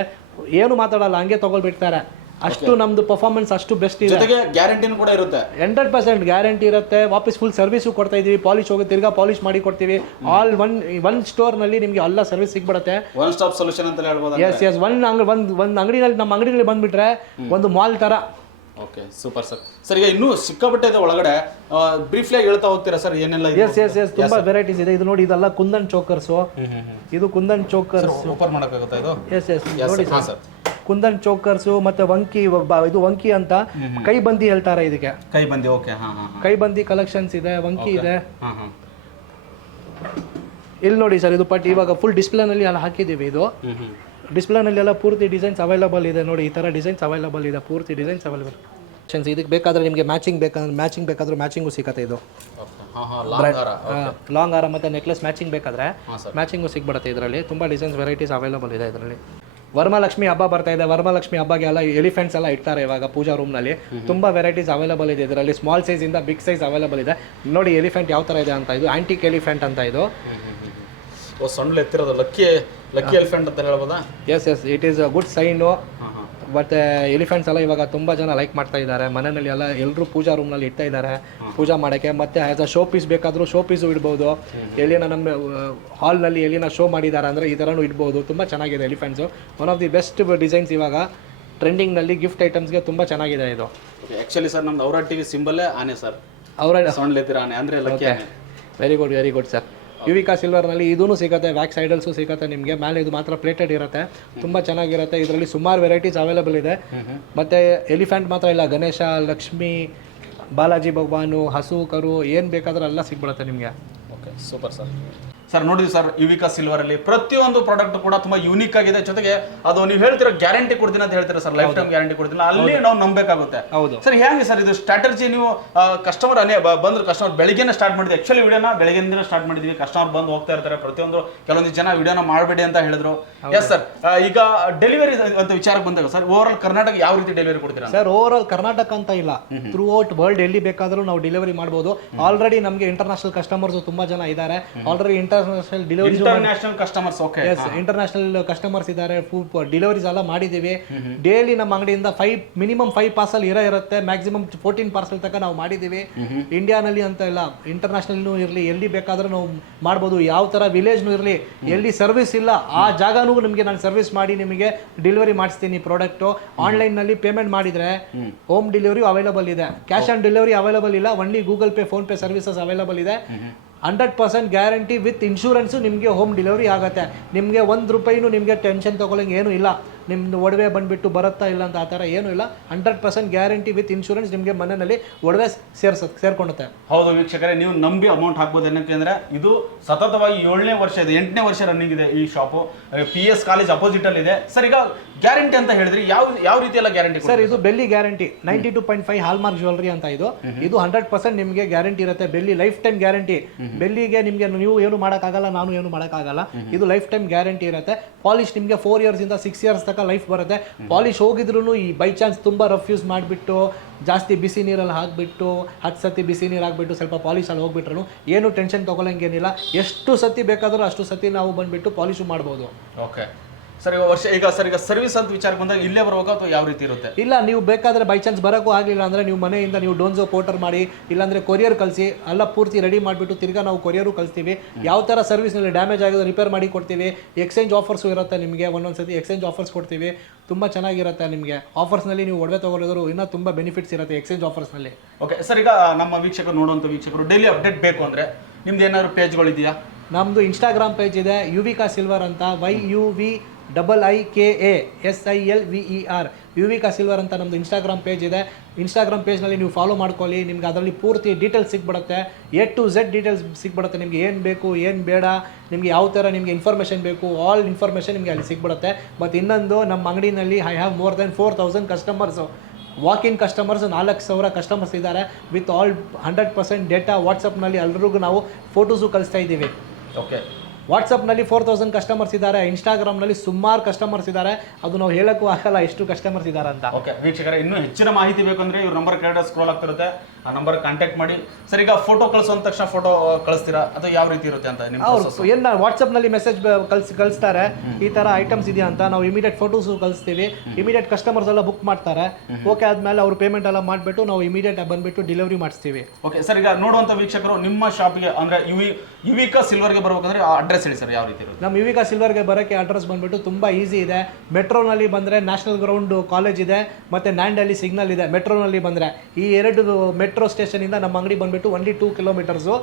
ಏನು ಮಾತಾಡಲ್ಲ, ಹಂಗೆ ತಗೊಳ್ಬಿಡ್ತಾರೆ. ಅಷ್ಟು ನಮ್ದು ಪರ್ಫಾರ್ಮೆನ್ಸ್ ಅಷ್ಟು ಬೆಸ್ಟ್ ಇದೆ. ಜೊತೆಗೆ ಗ್ಯಾರಂಟಿನೂ ಕೂಡ ಇರುತ್ತೆ. 100% ಗ್ಯಾರಂಟಿ ಇರುತ್ತೆ. ವಾಪಸ್ ಫುಲ್ ಸರ್ವಿಸು ಕೊಡ್ತಾ ಇದೀವಿ. ಪಾಲಿಶ್ ಹೋಗಿ ತಿರ್ಗಾ ಪಾಲಿಶ್ ಮಾಡಿ ಕೊಡ್ತೀವಿ. ಆಲ್ ಒನ್ ಸ್ಟೋರ್ ನಲ್ಲಿ ನಿಮಗೆ ಎಲ್ಲ ಸರ್ವಿಸ್ ಸಿಗ್ಬಿಡುತ್ತೆ. ಒನ್ ಸ್ಟಾಪ್ ಸೊಲ್ಯೂಷನ್ ಅಂತ ಹೇಳ್ಬೋದು. ಎಸ್ ಒಂದು ಅಂಗಡಿನಲ್ಲಿ, ನಮ್ಮ ಅಂಗಡಿನಲ್ಲಿ ಬಂದ್ಬಿಟ್ರೆ ಒಂದು ಮಾಲ್ ತರ. Okay, super sir. ಸರ್ ಈಗ ಇನ್ನೂ ಸಿಕ್ಕಾಪಟ್ಟೆ ಇದೆ ಒಳಗಡೆ, ಬ್ರೀಫ್ಲಿ ಆಗಿ ಹೇಳ್ತಾ ಹೋಗ್ತೀರಾ ಸರ್ ಏನೆಲ್ಲ ಇದೆ? ಎಸ್ ತುಂಬಾ ವೆರೈಟೀಸ್ ಇದೆ. ಇದು ನೋಡಿ, ಇದೆಲ್ಲ ಕುಂದನ್ ಚೋಕರ್ಸು. ಇದು ಕುಂದನ್ ಚೋಕರ್ಸ್ ಓಪನ್ ಮಾಡಬೇಕಾಗುತ್ತಾ ಇದು? ಎಸ್ ನೋಡಿ ಸರ್, ಕುಂದನ್ ಚೋಕರ್ಸು ಮತ್ತೆ ವಂಕಿ. ಇದು ವಂಕಿ ಅಂತ ಕೈ ಬಂದಿ ಹೇಳ್ತಾರೆ ಇದಕ್ಕೆ. ಕೈ ಬಂದಿ. ಓಕೆ, ಕೈ ಬಂದಿ ಕಲೆಕ್ಷನ್ಸ್ ಇದೆ, ವಂಕಿ ಇದೆ. ಇಲ್ಲಿ ನೋಡಿ ಸರ್, ಇದು ಪಟ್ ಇವಾಗ ಫುಲ್ ಡಿಸ್ಪ್ಲೇನಲ್ಲಿ ಎಲ್ಲ ಹಾಕಿದ್ದೀವಿ. ಇದು ಡಿಸ್ಪ್ಲೇನಲ್ಲಿ ಎಲ್ಲ ಪೂರ್ತಿ ಡಿಸೈನ್ಸ್ ಅವೈಲಬಲ್ ಇದೆ. ನೋಡಿ, ಈ ಥರ ಡಿಸೈನ್ಸ್ ಅವೈಲಬಲ್ ಇದೆ, ಪೂರ್ತಿ ಡಿಸೈನ್ಸ್ ಅವೈಲಬಲ್. ಇದಕ್ಕೆ ಬೇಕಾದರೆ ನಿಮಗೆ ಮ್ಯಾಚಿಂಗ್ ಬೇಕಾದ್ರೆ ಮ್ಯಾಚಿಂಗು ಸಿಗುತ್ತೆ. ಇದು ಲಾಂಗ್ ಹಾರ ಮತ್ತು ನೆಕ್ಲೆಸ್ ಮ್ಯಾಚಿಂಗ್ ಬೇಕಾದರೆ ಮ್ಯಾಚಿಂಗು ಸಿಗ್ಬಿಡುತ್ತೆ. ಇದರಲ್ಲಿ ತುಂಬ ಡಿಸೈನ್ಸ್ ವೆರೈಟೀಸ್ ಅವೈಲಬಲ್ ಇದೆ. ಇದರಲ್ಲಿ ವರಮಹಾಲಕ್ಷ್ಮಿ ಹಬ್ಬ ಬರ್ತಾ ಇದೆ. ವರಮಹಾಲಕ್ಷ್ಮಿ ಹಬ್ಬಗೆ ಎಲ್ಲ ಎಲಿಫೆಂಟ್ಸ್ ಎಲ್ಲ ಇಡ್ತಾರೆ ಇವಾಗ ಪೂಜಾ ರೂಮ್ನಲ್ಲಿ. ತುಂಬ ವೆರೈಟೀಸ್ ಅವೈಲಬಲ್ ಇದೆ ಇದರಲ್ಲಿ. ಸ್ಮಾಲ್ ಸೈಜಿಂದ ಬಿಗ್ ಸೈಜ್ ಅವೈಲಬಲ್ ಇದೆ. ನೋಡಿ ಎಲಿಫೆಂಟ್ ಯಾವ ಥರ ಇದೆ ಅಂತ. ಇದು ಆಂಟಿಕ್ ಎಲಿಫೆಂಟ್ ಅಂತ. ಇದು ಸಣ್ಣ ಎತ್ತಿರೋದು ಲಕ್ಕಿ ಎಲಿಫೆಂಟ್ ಅಂತ ಹೇಳ್ಬೋದಾ? Yes it is a good sign. ಮತ್ತು ಎಲಿಫೆಂಟ್ಸ್ ಎಲ್ಲ ಇವಾಗ ತುಂಬ ಜನ ಲೈಕ್ ಮಾಡ್ತಾ ಇದ್ದಾರೆ. ಮನೆಯಲ್ಲಿ ಎಲ್ಲ ಎಲ್ಲರೂ ಪೂಜಾ ರೂಮ್ನಲ್ಲಿ ಇಡ್ತಾ ಇದ್ದಾರೆ ಪೂಜಾ ಮಾಡೋಕ್ಕೆ. ಮತ್ತು ಆ್ಯಸ್ ಅ ಶೋ ಪೀಸ್ ಬೇಕಾದರೂ ಶೋ ಪೀಸು ಇಡ್ಬೋದು. ಎಲ್ಲಿನ ನಮ್ಮ ಹಾಲ್ನಲ್ಲಿ ಎಲ್ಲಿನ ಶೋ ಮಾಡಿದ್ದಾರೆ ಅಂದರೆ ಈ ಥರನೂ ಇಡ್ಬೋದು. ತುಂಬ ಚೆನ್ನಾಗಿದೆ elephants. One of the best designs ಇವಾಗ ಟ್ರೆಂಡಿಂಗ್ನಲ್ಲಿ ಗಿಫ್ಟ್ ಐಟಮ್ಸ್ಗೆ ತುಂಬ ಚೆನ್ನಾಗಿದೆ ಇದು. ಆ್ಯಕ್ಚುಲಿ ಸರ್ ನಮ್ದು ಔರಾ ಟಿವಿ ಸಿಂಬಲ್ಲೇ ಆನೆ ಸರ್. ಸಣ್ಣ ಆನೆ ಅಂದರೆ ಲಕ್ಕಿ ಆನೆ. Very good sir. ಯುವಿಕಾ ಸಿಲ್ವರ್ನಲ್ಲಿ ಇದೂ ಸಿಗುತ್ತೆ, ವ್ಯಾಕ್ಸ್ ಐಡಲ್ಸು ಸಿಗುತ್ತೆ ನಿಮಗೆ. ಮೇಲೆ ಇದು ಮಾತ್ರ ಪ್ಲೇಟೆಡ್ ಇರುತ್ತೆ, ತುಂಬ ಚೆನ್ನಾಗಿರುತ್ತೆ. ಇದರಲ್ಲಿ ಸುಮಾರು ವೆರೈಟೀಸ್ ಅವೈಲಬಲ್ ಇದೆ. ಮತ್ತು ಎಲಿಫೆಂಟ್ ಮಾತ್ರ ಇಲ್ಲ, ಗಣೇಶ, ಲಕ್ಷ್ಮಿ, ಬಾಲಾಜಿ ಭಗವಾನು, ಹಸು, ಕರು ಏನು ಬೇಕಾದ್ರೆ ಎಲ್ಲ ಸಿಗ್ಬಿಡುತ್ತೆ ನಿಮಗೆ. Okay, super sir. ಸರ್ ನೋಡಿದ್ವಿ ಸರ್, ಯುವಿಕಾ ಸಿಲ್ವರ್ ಅಲ್ಲಿ ಪ್ರತಿಯೊಂದು ಪ್ರಾಡಕ್ಟ್ ಕೂಡ ತುಂಬಾ ಯೂನಿಕ್ ಆಗಿದೆ. ಜೊತೆಗೆ ಅದು ನೀವು ಹೇಳ್ತೀರಾ ಗ್ಯಾರಂಟಿ ಕೊಡ್ತೀನಿ ಅಂತ ಹೇಳ್ತೀರಾ ಸರ್, ಲೈಫ್ ಟೈಮ್ ಗ್ಯಾರಂಟಿ ಕೊಡ್ತೀನಿ, ಅಲ್ಲಿ ನಾವು ನಂಬೇಕಾಗುತ್ತೆ. ಹೌದು ಸರ್, ಹೇಗೆ ಸರ್ ಇದು ಸ್ಟ್ರಾಟಜಿ? ನೀವು ಕಸ್ಟಮರ್ ಬಂದ್ರು, ಕಸ್ಟಮರ್ ಬೆಳಿಗ್ಗೆನೇ ಸ್ಟಾರ್ಟ್ ಮಾಡಿದ್ವಿ. ಆಕ್ಚುಲಿ ವಿಡಿಯೋನ ಬೆಳಗ್ಗೆಯಿಂದ ಸ್ಟಾರ್ಟ್ ಮಾಡಿದ್ವಿ. ಕಸ್ಟಮರ್ ಬಂದು ಹೋಗ್ತಾ ಇರ್ತಾರೆ ಪ್ರತಿಯೊಂದು. ಕೆಲವೊಂದು ಜನ ವಿಡಿಯೋನ ಮಾಡಬೇಡಿ ಅಂತ ಹೇಳಿದ್ರು. ಎಸ್ ಸರ್, ಈಗ ಡೆಲಿವರಿ ಅಂತ ವಿಚಾರಕ್ಕೆ ಬಂದಾಗ ಸರ್, ಓವರ್ ಆಲ್ ಕರ್ನಾಟಕ ಯಾವ ರೀತಿ ಡೆಲಿವರಿ ಕೊಡ್ತೀರಾ? ಸರ್, ಓವರ್ ಆಲ್ ಕರ್ನಾಟಕ ಅಂತ ಇಲ್ಲ, ಥ್ರೂ ಔಟ್ ವರ್ಲ್ಡ್ ಎಲ್ಲಿ ಬೇಕಾದರೂ ನಾವು ಡೆಲಿವರಿ ಮಾಡ್ಬೋದು. ಆಲ್ರೆಡಿ ನಮಗೆ ಇಂಟರ್ನ್ಯಾಷನಲ್ ಕಸ್ಟಮರ್ಸ್ ತುಂಬಾ ಜನ ಇದ್ದಾರೆ. Already international delivery customers international customers ಇದ್ದಾರೆ. ಡೆಲಿವರೀಸ್ ಎಲ್ಲ ಮಾಡಿದ್ದೀವಿ. ಡೈಲಿ ನಮ್ಮ ಅಂಗಡಿಯಿಂದ ಮಿನಿಮಮ್ 5 ಪಾರ್ಸಲ್ ಇರುತ್ತೆ. ಮ್ಯಾಕ್ಸಿಮಮ್ 14 ಪಾರ್ಸಲ್ ತನಕ ನಾವು ಮಾಡಿದ್ದೀವಿ. ಇಂಡಿಯಾನಲ್ಲಿ ಅಂತ ಇಲ್ಲ, ಇಂಟರ್ನ್ಯಾಷನಲ್ನೂ ಇರಲಿ, ಎಲ್ಲಿ ಬೇಕಾದ್ರೂ ನಾವು ಮಾಡ್ಬೋದು. ಯಾವ ಥರ ವಿಲೇಜ್ನೂ ಇರಲಿ, ಎಲ್ಲಿ ಸರ್ವಿಸ್ ಇಲ್ಲ ಆ ಜಾಗನೂ ನಿಮಗೆ ನಾನು ಸರ್ವಿಸ್ ಮಾಡಿ ನಿಮಗೆ ಡೆಲಿವರಿ ಮಾಡಿಸ್ತೀನಿ ಪ್ರಾಡಕ್ಟು. ಆನ್ಲೈನ್ನಲ್ಲಿ ಪೇಮೆಂಟ್ ಮಾಡಿದರೆ ಹೋಮ್ ಡೆಲಿವರಿ ಅವೈಲಬಲ್ ಇದೆ. ಕ್ಯಾಶ್ ಆನ್ ಡೆಲಿವರಿ ಅವೈಲಬಲ್ ಇಲ್ಲ, only Google pay, phone pay services available ಇದೆ. 100% ಗ್ಯಾರಂಟಿ ವಿತ್ ಇನ್ಶೂರೆನ್ಸು ನಿಮಗೆ ಹೋಮ್ ಡೆಲಿವರಿ ಆಗುತ್ತೆ. ನಿಮಗೆ ₹1 ನಿಮಗೆ ಟೆನ್ಷನ್ ತೊಗೊಳಂಗೆ ಏನೂ ಇಲ್ಲ. ನಿಮ್ಮದು ಒಡವೆ ಬಂದುಬಿಟ್ಟು ಬರುತ್ತಾ ಇಲ್ಲ ಅಂತ ಆ ಥರ ಏನೂ ಇಲ್ಲ. 100% ಗ್ಯಾರಂಟಿ ವಿತ್ ಇನ್ಶೂರೆನ್ಸ್ ನಿಮಗೆ ಮನೆಯಲ್ಲಿ ಒಡವೆ ಸೇರ್ಕೊಳ್ಳುತ್ತೆ. ಹೌದು ವೀಕ್ಷಕರೇ, ನೀವು ನಂಬಿ ಅಮೌಂಟ್ ಹಾಕ್ಬೋದು. ಏನಕ್ಕೆ ಅಂದರೆ ಇದು ಸತತವಾಗಿ 7ನೇ ವರ್ಷ ಇದೆ, 8ನೇ ವರ್ಷ ರನ್ನಿಂಗ್ ಇದೆ ಈ ಶಾಪು. PS ಕಾಲೇಜ್ ಅಪೋಸಿಟ್ ಅಲ್ಲಿ ಇದೆ ಸರ್. ಈಗ ಗ್ಯಾರಂಟಿ ಅಂತ ಹೇಳಿದ್ರಿ, ಯಾವ ರೀತಿ ಎಲ್ಲ ಗ್ಯಾರಂಟಿ ಸರ್? ಇದು ಬೆಳ್ಳಿ ಗ್ಯಾರಂಟಿ 92.5 ಹಾಲ್ಮಾರ್ಕ್ ಜ್ಯುವೆಲ್ಲರಿ ಅಂತ. ಇದು 100% ನಿಮಗೆ ಗ್ಯಾರಂಟಿ ಇರುತ್ತೆ. ಬೆಳ್ಳಿ ಲೈಫ್ ಟೈಮ್ ಗ್ಯಾರಂಟಿ. ಬೆಳ್ಳಿಗೆ ನಿಮಗೆ ನೀವು ಏನು ಮಾಡೋಕ್ಕಾಗಲ್ಲ, ನಾನು ಏನು ಮಾಡೋಕ್ಕಾಗಲ್ಲ. ಇದು ಲೈಫ್ ಟೈಮ್ ಗ್ಯಾರಂಟಿ ಇರುತ್ತೆ. ಪಾಲಿಶ್ ನಿಮಗೆ 4 ಇಯರ್ಸ್ ಇಂದ 6 ಇಯರ್ಸ್ ತನಕ ಲೈಫ್ ಬರುತ್ತೆ. ಪಾಲಿಶ್ ಹೋಗಿದ್ರು ಈ ಬೈ ಚಾನ್ಸ್ ತುಂಬ ರಫ್ ಯೂಸ್ ಮಾಡಿಬಿಟ್ಟು ಜಾಸ್ತಿ ಬಿಸಿ ನೀರಲ್ಲಿ ಹಾಕ್ಬಿಟ್ಟು 10 ಸತಿ ಬಿಸಿ ನೀರು ಹಾಕ್ಬಿಟ್ಟು ಸ್ವಲ್ಪ ಪಾಲಿಶಲ್ಲಿ ಹೋಗ್ಬಿಟ್ರು ಏನು ಟೆನ್ಷನ್ ತೊಗೊಳಂಗೇನಿಲ್ಲ. ಎಷ್ಟು ಸತಿ ಬೇಕಾದರೂ ಅಷ್ಟು ಸತಿ ನಾವು ಬಂದುಬಿಟ್ಟು ಪಾಲಿಶು ಮಾಡ್ಬೋದು. ಓಕೆ ಸರ್ ಈಗ ಸರ್ವಿಸ್ ಅಂತ ವಿಚಾರ ಬಂದಾಗ ಇಲ್ಲೇ ಬರ್ಬೇಕು ಅಥವಾ ಯಾವ ರೀತಿ ಇರುತ್ತೆ? ಇಲ್ಲ, ನೀವು ಬೇಕಾದ್ರೆ ಬೈ ಚಾನ್ಸ್ ಬರೋಕ್ಕೂ ಆಗಲಿಲ್ಲ ಅಂದರೆ ನೀವು ಮನೆಯಿಂದ ನೀವು ಡೋನ್ಸೋ ಪೋರ್ಟರ್ ಮಾಡಿ, ಇಲ್ಲಾಂದರೆ ಕೊರಿಯರ್ ಕಳಿಸಿ, ಎಲ್ಲ ಪೂರ್ತಿ ರೆಡಿ ಮಾಡಿಬಿಟ್ಟು ತಿರ್ಗಾ ನಾವು ಕೊರಿಯರು ಕಳಿಸ್ತೀವಿ. ಯಾವ ಥರ ಸರ್ವಿಸ್ನಲ್ಲಿ ಡ್ಯಾಮೇಜ್ ಆಗೋದು ರಿಪೇರ್ ಮಾಡಿ ಕೊಡ್ತೀವಿ. ಎಕ್ಸ್ಚೇಂಜ್ ಆಫರ್ಸು ಇರುತ್ತೆ ನಿಮಗೆ, ಒಂದೊಂದ್ಸತಿ ಎಕ್ಸ್ಚೇಂಜ್ ಆಫರ್ಸ್ ಕೊಡ್ತೀವಿ. ತುಂಬ ಚೆನ್ನಾಗಿರುತ್ತೆ ನಿಮಗೆ. ಆಫರ್ಸ್ನಲ್ಲಿ ನೀವು ಒಡವೆ ತೊಗೊಳ್ಳೋದ್ರು ಇನ್ನೂ ತುಂಬ ಬೆನಿಫಿಟ್ಸ್ ಇರುತ್ತೆ ಎಕ್ಸ್ಚೇಂಜ್ ಆಫರ್ಸ್ನಲ್ಲಿ. ಓಕೆ ಸರ್, ಈಗ ನಮ್ಮ ವೀಕ್ಷಕರು ನೋಡುವಂಥ ವೀಕ್ಷಕರು ಡೈಲಿ ಅಪ್ಡೇಟ್ ಬೇಕು ಅಂದರೆ ನಿಮ್ದು ಏನಾದ್ರು ಪೇಜ್ಗಳಿದೆಯಾ? ನಮ್ಮದು ಇನ್ಸ್ಟಾಗ್ರಾಮ್ ಪೇಜ್ ಇದೆ, ಯುವಿಕಾ ಸಿಲ್ವರ್ ಅಂತ, YUVIKASILVER, ಯುವಿಕಾ ಸಿಲ್ವರ್ ಅಂತ ನಮ್ಮದು ಇನ್ಸ್ಟಾಗ್ರಾಮ್ ಪೇಜ್ ಇದೆ. ಇನ್ಸ್ಟಾಗ್ರಾಮ್ ಪೇಜ್ನಲ್ಲಿ ನೀವು ಫಾಲೋ ಮಾಡ್ಕೊಳ್ಳಿ. ನಿಮ್ಗೆ ಅದರಲ್ಲಿ ಪೂರ್ತಿ ಡೀಟೇಲ್ಸ್ ಸಿಕ್ಬಿಡುತ್ತೆ, A to Z ಡೀಟೇಲ್ಸ್ ಸಿಕ್ಬಿಡುತ್ತೆ. ನಿಮಗೆ ಏನು ಬೇಕು, ಏನು ಬೇಡ, ನಿಮಗೆ ಯಾವ ಥರ ನಿಮಗೆ ಇನ್ಫಾರ್ಮೇಷನ್ ಬೇಕು, ಆಲ್ ಇನ್ಫಾರ್ಮೇಷನ್ ನಿಮಗೆ ಅಲ್ಲಿ ಸಿಕ್ಬಿಡುತ್ತೆ. ಮತ್ತು ಇನ್ನೊಂದು, ನಮ್ಮ ಅಂಗಡಿನಲ್ಲಿ I have more than 4000 customers, walk in customers 4000 customers ಇದ್ದಾರೆ. ವಿತ್ ಆಲ್ 100% ಡೇಟಾ ವಾಟ್ಸಪ್ನಲ್ಲಿ ಎಲ್ರಿಗೂ ನಾವು ಫೋಟೋಸು ಕಳಿಸ್ತಾ ಇದ್ದೀವಿ. ಓಕೆ, ವಾಟ್ಸಪ್ನಲ್ಲಿ 4000 ಕಸ್ಟಮರ್ಸ್ ಇದ್ದಾರೆ, ಇನ್ಸ್ಟಾಗ್ರಾಮ್ನಲ್ಲಿ ಸುಮಾರು ಕಸ್ಟಮರ್ಸ್ ಇದ್ದಾರೆ. ಅದು ನಾವು ಹೇಳೋಕ್ಕೂ ಆಗಲ್ಲ ಎಷ್ಟು ಕಸ್ಟಮರ್ಸ್ ಇದ್ದಾರೆ ಅಂತ. ಓಕೆ ವೀಕ್ಷಕರೇ, ಇನ್ನೂ ಹೆಚ್ಚಿನ ಮಾಹಿತಿ ಬೇಕಂದ್ರೆ ಇವ್ರ ನಂಬರ್ ಕೆಳಗಡೆ ಸ್ಕ್ರೋಲ್ ಆಗ್ತಿರುತ್ತೆ, ಆ ನಂಬರ್ ಕಾಂಟ್ಯಾಕ್ಟ್ ಮಾಡಿ. ಸರ್, ಈಗ ಫೋಟೋ ಕಳಿಸೋ ತಕ್ಷಣ ಫೋಟೋ ಕಳಿಸ್ತೀರಾ ಅಥವಾ ಯಾವ ರೀತಿ ಇರುತ್ತೆ ಅಂತ? ಅವ್ರು ಏನು ವಾಟ್ಸಪ್ನಲ್ಲಿ ಮೆಸೇಜ್ ಕಳಿಸ್ತಾರೆ, ಈ ಥರ ಐಟಮ್ಸ್ ಇದೆಯಾ ಅಂತ. ನಾವು ಇಮಿಡಿಯೇಟ್ ಫೋಟೋಸು ಕಳಿಸ್ತೀವಿ. ಇಮಿಡಿಯೇಟ್ ಕಸ್ಟಮರ್ಸ್ ಎಲ್ಲ ಬುಕ್ ಮಾಡ್ತಾರೆ. ಓಕೆ ಆದಮೇಲೆ ಅವ್ರು ಪೇಮೆಂಟ್ ಎಲ್ಲ ಮಾಡಿಬಿಟ್ಟು ನಾವು ಇಮಿಡಿಯೇಟ್ ಬಂದುಬಿಟ್ಟು ಡೆಲಿವರಿ ಮಾಡಿಸ್ತೀವಿ. ಓಕೆ ಸರ್, ಈಗ ನೋಡುವಂಥ ವೀಕ್ಷಕರು ನಿಮ್ಮ ಶಾಪ್ಗೆ ಅಂದರೆ ಯುವಿಕಾ ಸಿಲ್ವರ್ಗೆ ಬರ್ಬೇಕಂದ್ರೆ ಅಡ್ರೆಸ್ ಹೇಳಿ ಸರ್, ಯಾವ ರೀತಿ ಇರುತ್ತೆ? ನಮ್ಮ ಯುವಿಕಾ ಸಿಲ್ವರ್ಗೆ ಬರೋಕ್ಕೆ ಅಡ್ರೆಸ್ ಬಂದುಬಿಟ್ಟು ತುಂಬ ಈಸಿ ಇದೆ. ಮೆಟ್ರೋನಲ್ಲಿ ಬಂದರೆ ನ್ಯಾಷನಲ್ ಗ್ರೌಂಡ್ ಕಾಲೇಜ್ ಇದೆ, ಮತ್ತು ನ್ಯಾಂಡಲ್ಲಿ ಸಿಗ್ನಲ್ ಇದೆ. ಮೆಟ್ರೋನಲ್ಲಿ ಬಂದರೆ ಈ ಎರಡು ಮೆಟ್ರೋ ಸ್ಟೇಷನಿಂದ ನಮ್ಮ ಅಂಗಡಿ ಬಂದುಬಿಟ್ಟು ಓನ್ಲಿ 2 ಕಿಲೋಮೀಟರ್ಸು.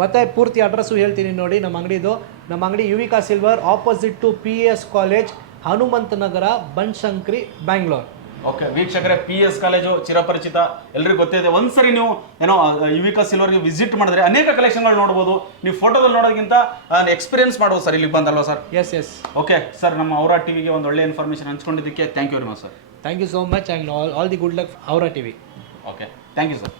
ಮತ್ತು ಪೂರ್ತಿ ಅಡ್ರೆಸ್ಸು ಹೇಳ್ತೀನಿ ನೋಡಿ ನಮ್ಮ ಅಂಗಡಿದು. ನಮ್ಮ ಅಂಗಡಿ Yuvika silver, opposite to PS college, Hanumantha Nagar, Banashankari, Bangalore. Okay ವೀಕ್ಷಕರೇ, PS ಕಾಲೇಜು ಚಿರಪರಿಚಿತ, ಎಲ್ರಿಗೂ ಗೊತ್ತಿದೆ. ಒಂದ್ಸರಿ ನೀವು ಏನೋ ಯುವಿಕಾ ಸಿಲ್ವರ್ಗೆ ವಿಸಿಟ್ ಮಾಡಿದ್ರೆ ಅನೇಕ ಕಲೆಕ್ಷನ್ಗಳು ನೋಡ್ಬೋದು. ನೀವು ಫೋಟೋದಲ್ಲಿ ನೋಡೋದಕ್ಕಿಂತ ಎಕ್ಸ್ಪೀರಿಯನ್ಸ್ ಮಾಡ್ಬೋದು ಸರ್, ಇಲ್ಲಿಗೆ ಬಂದಲ್ವಾ ಸರ್? ಎಸ್. ಓಕೆ ಸರ್, ನಮ್ಮ ಔರಾ ಟಿವಿಗೆ ಒಂದು ಒಳ್ಳೆ ಇನ್ಫಾರ್ಮೇಷನ್ ಹಂಚ್ಕೊಂಡಿದ್ದಕ್ಕೆ thank you very much sir. Thank you so much and all the good luck Aura TV. Okay, thank you sir.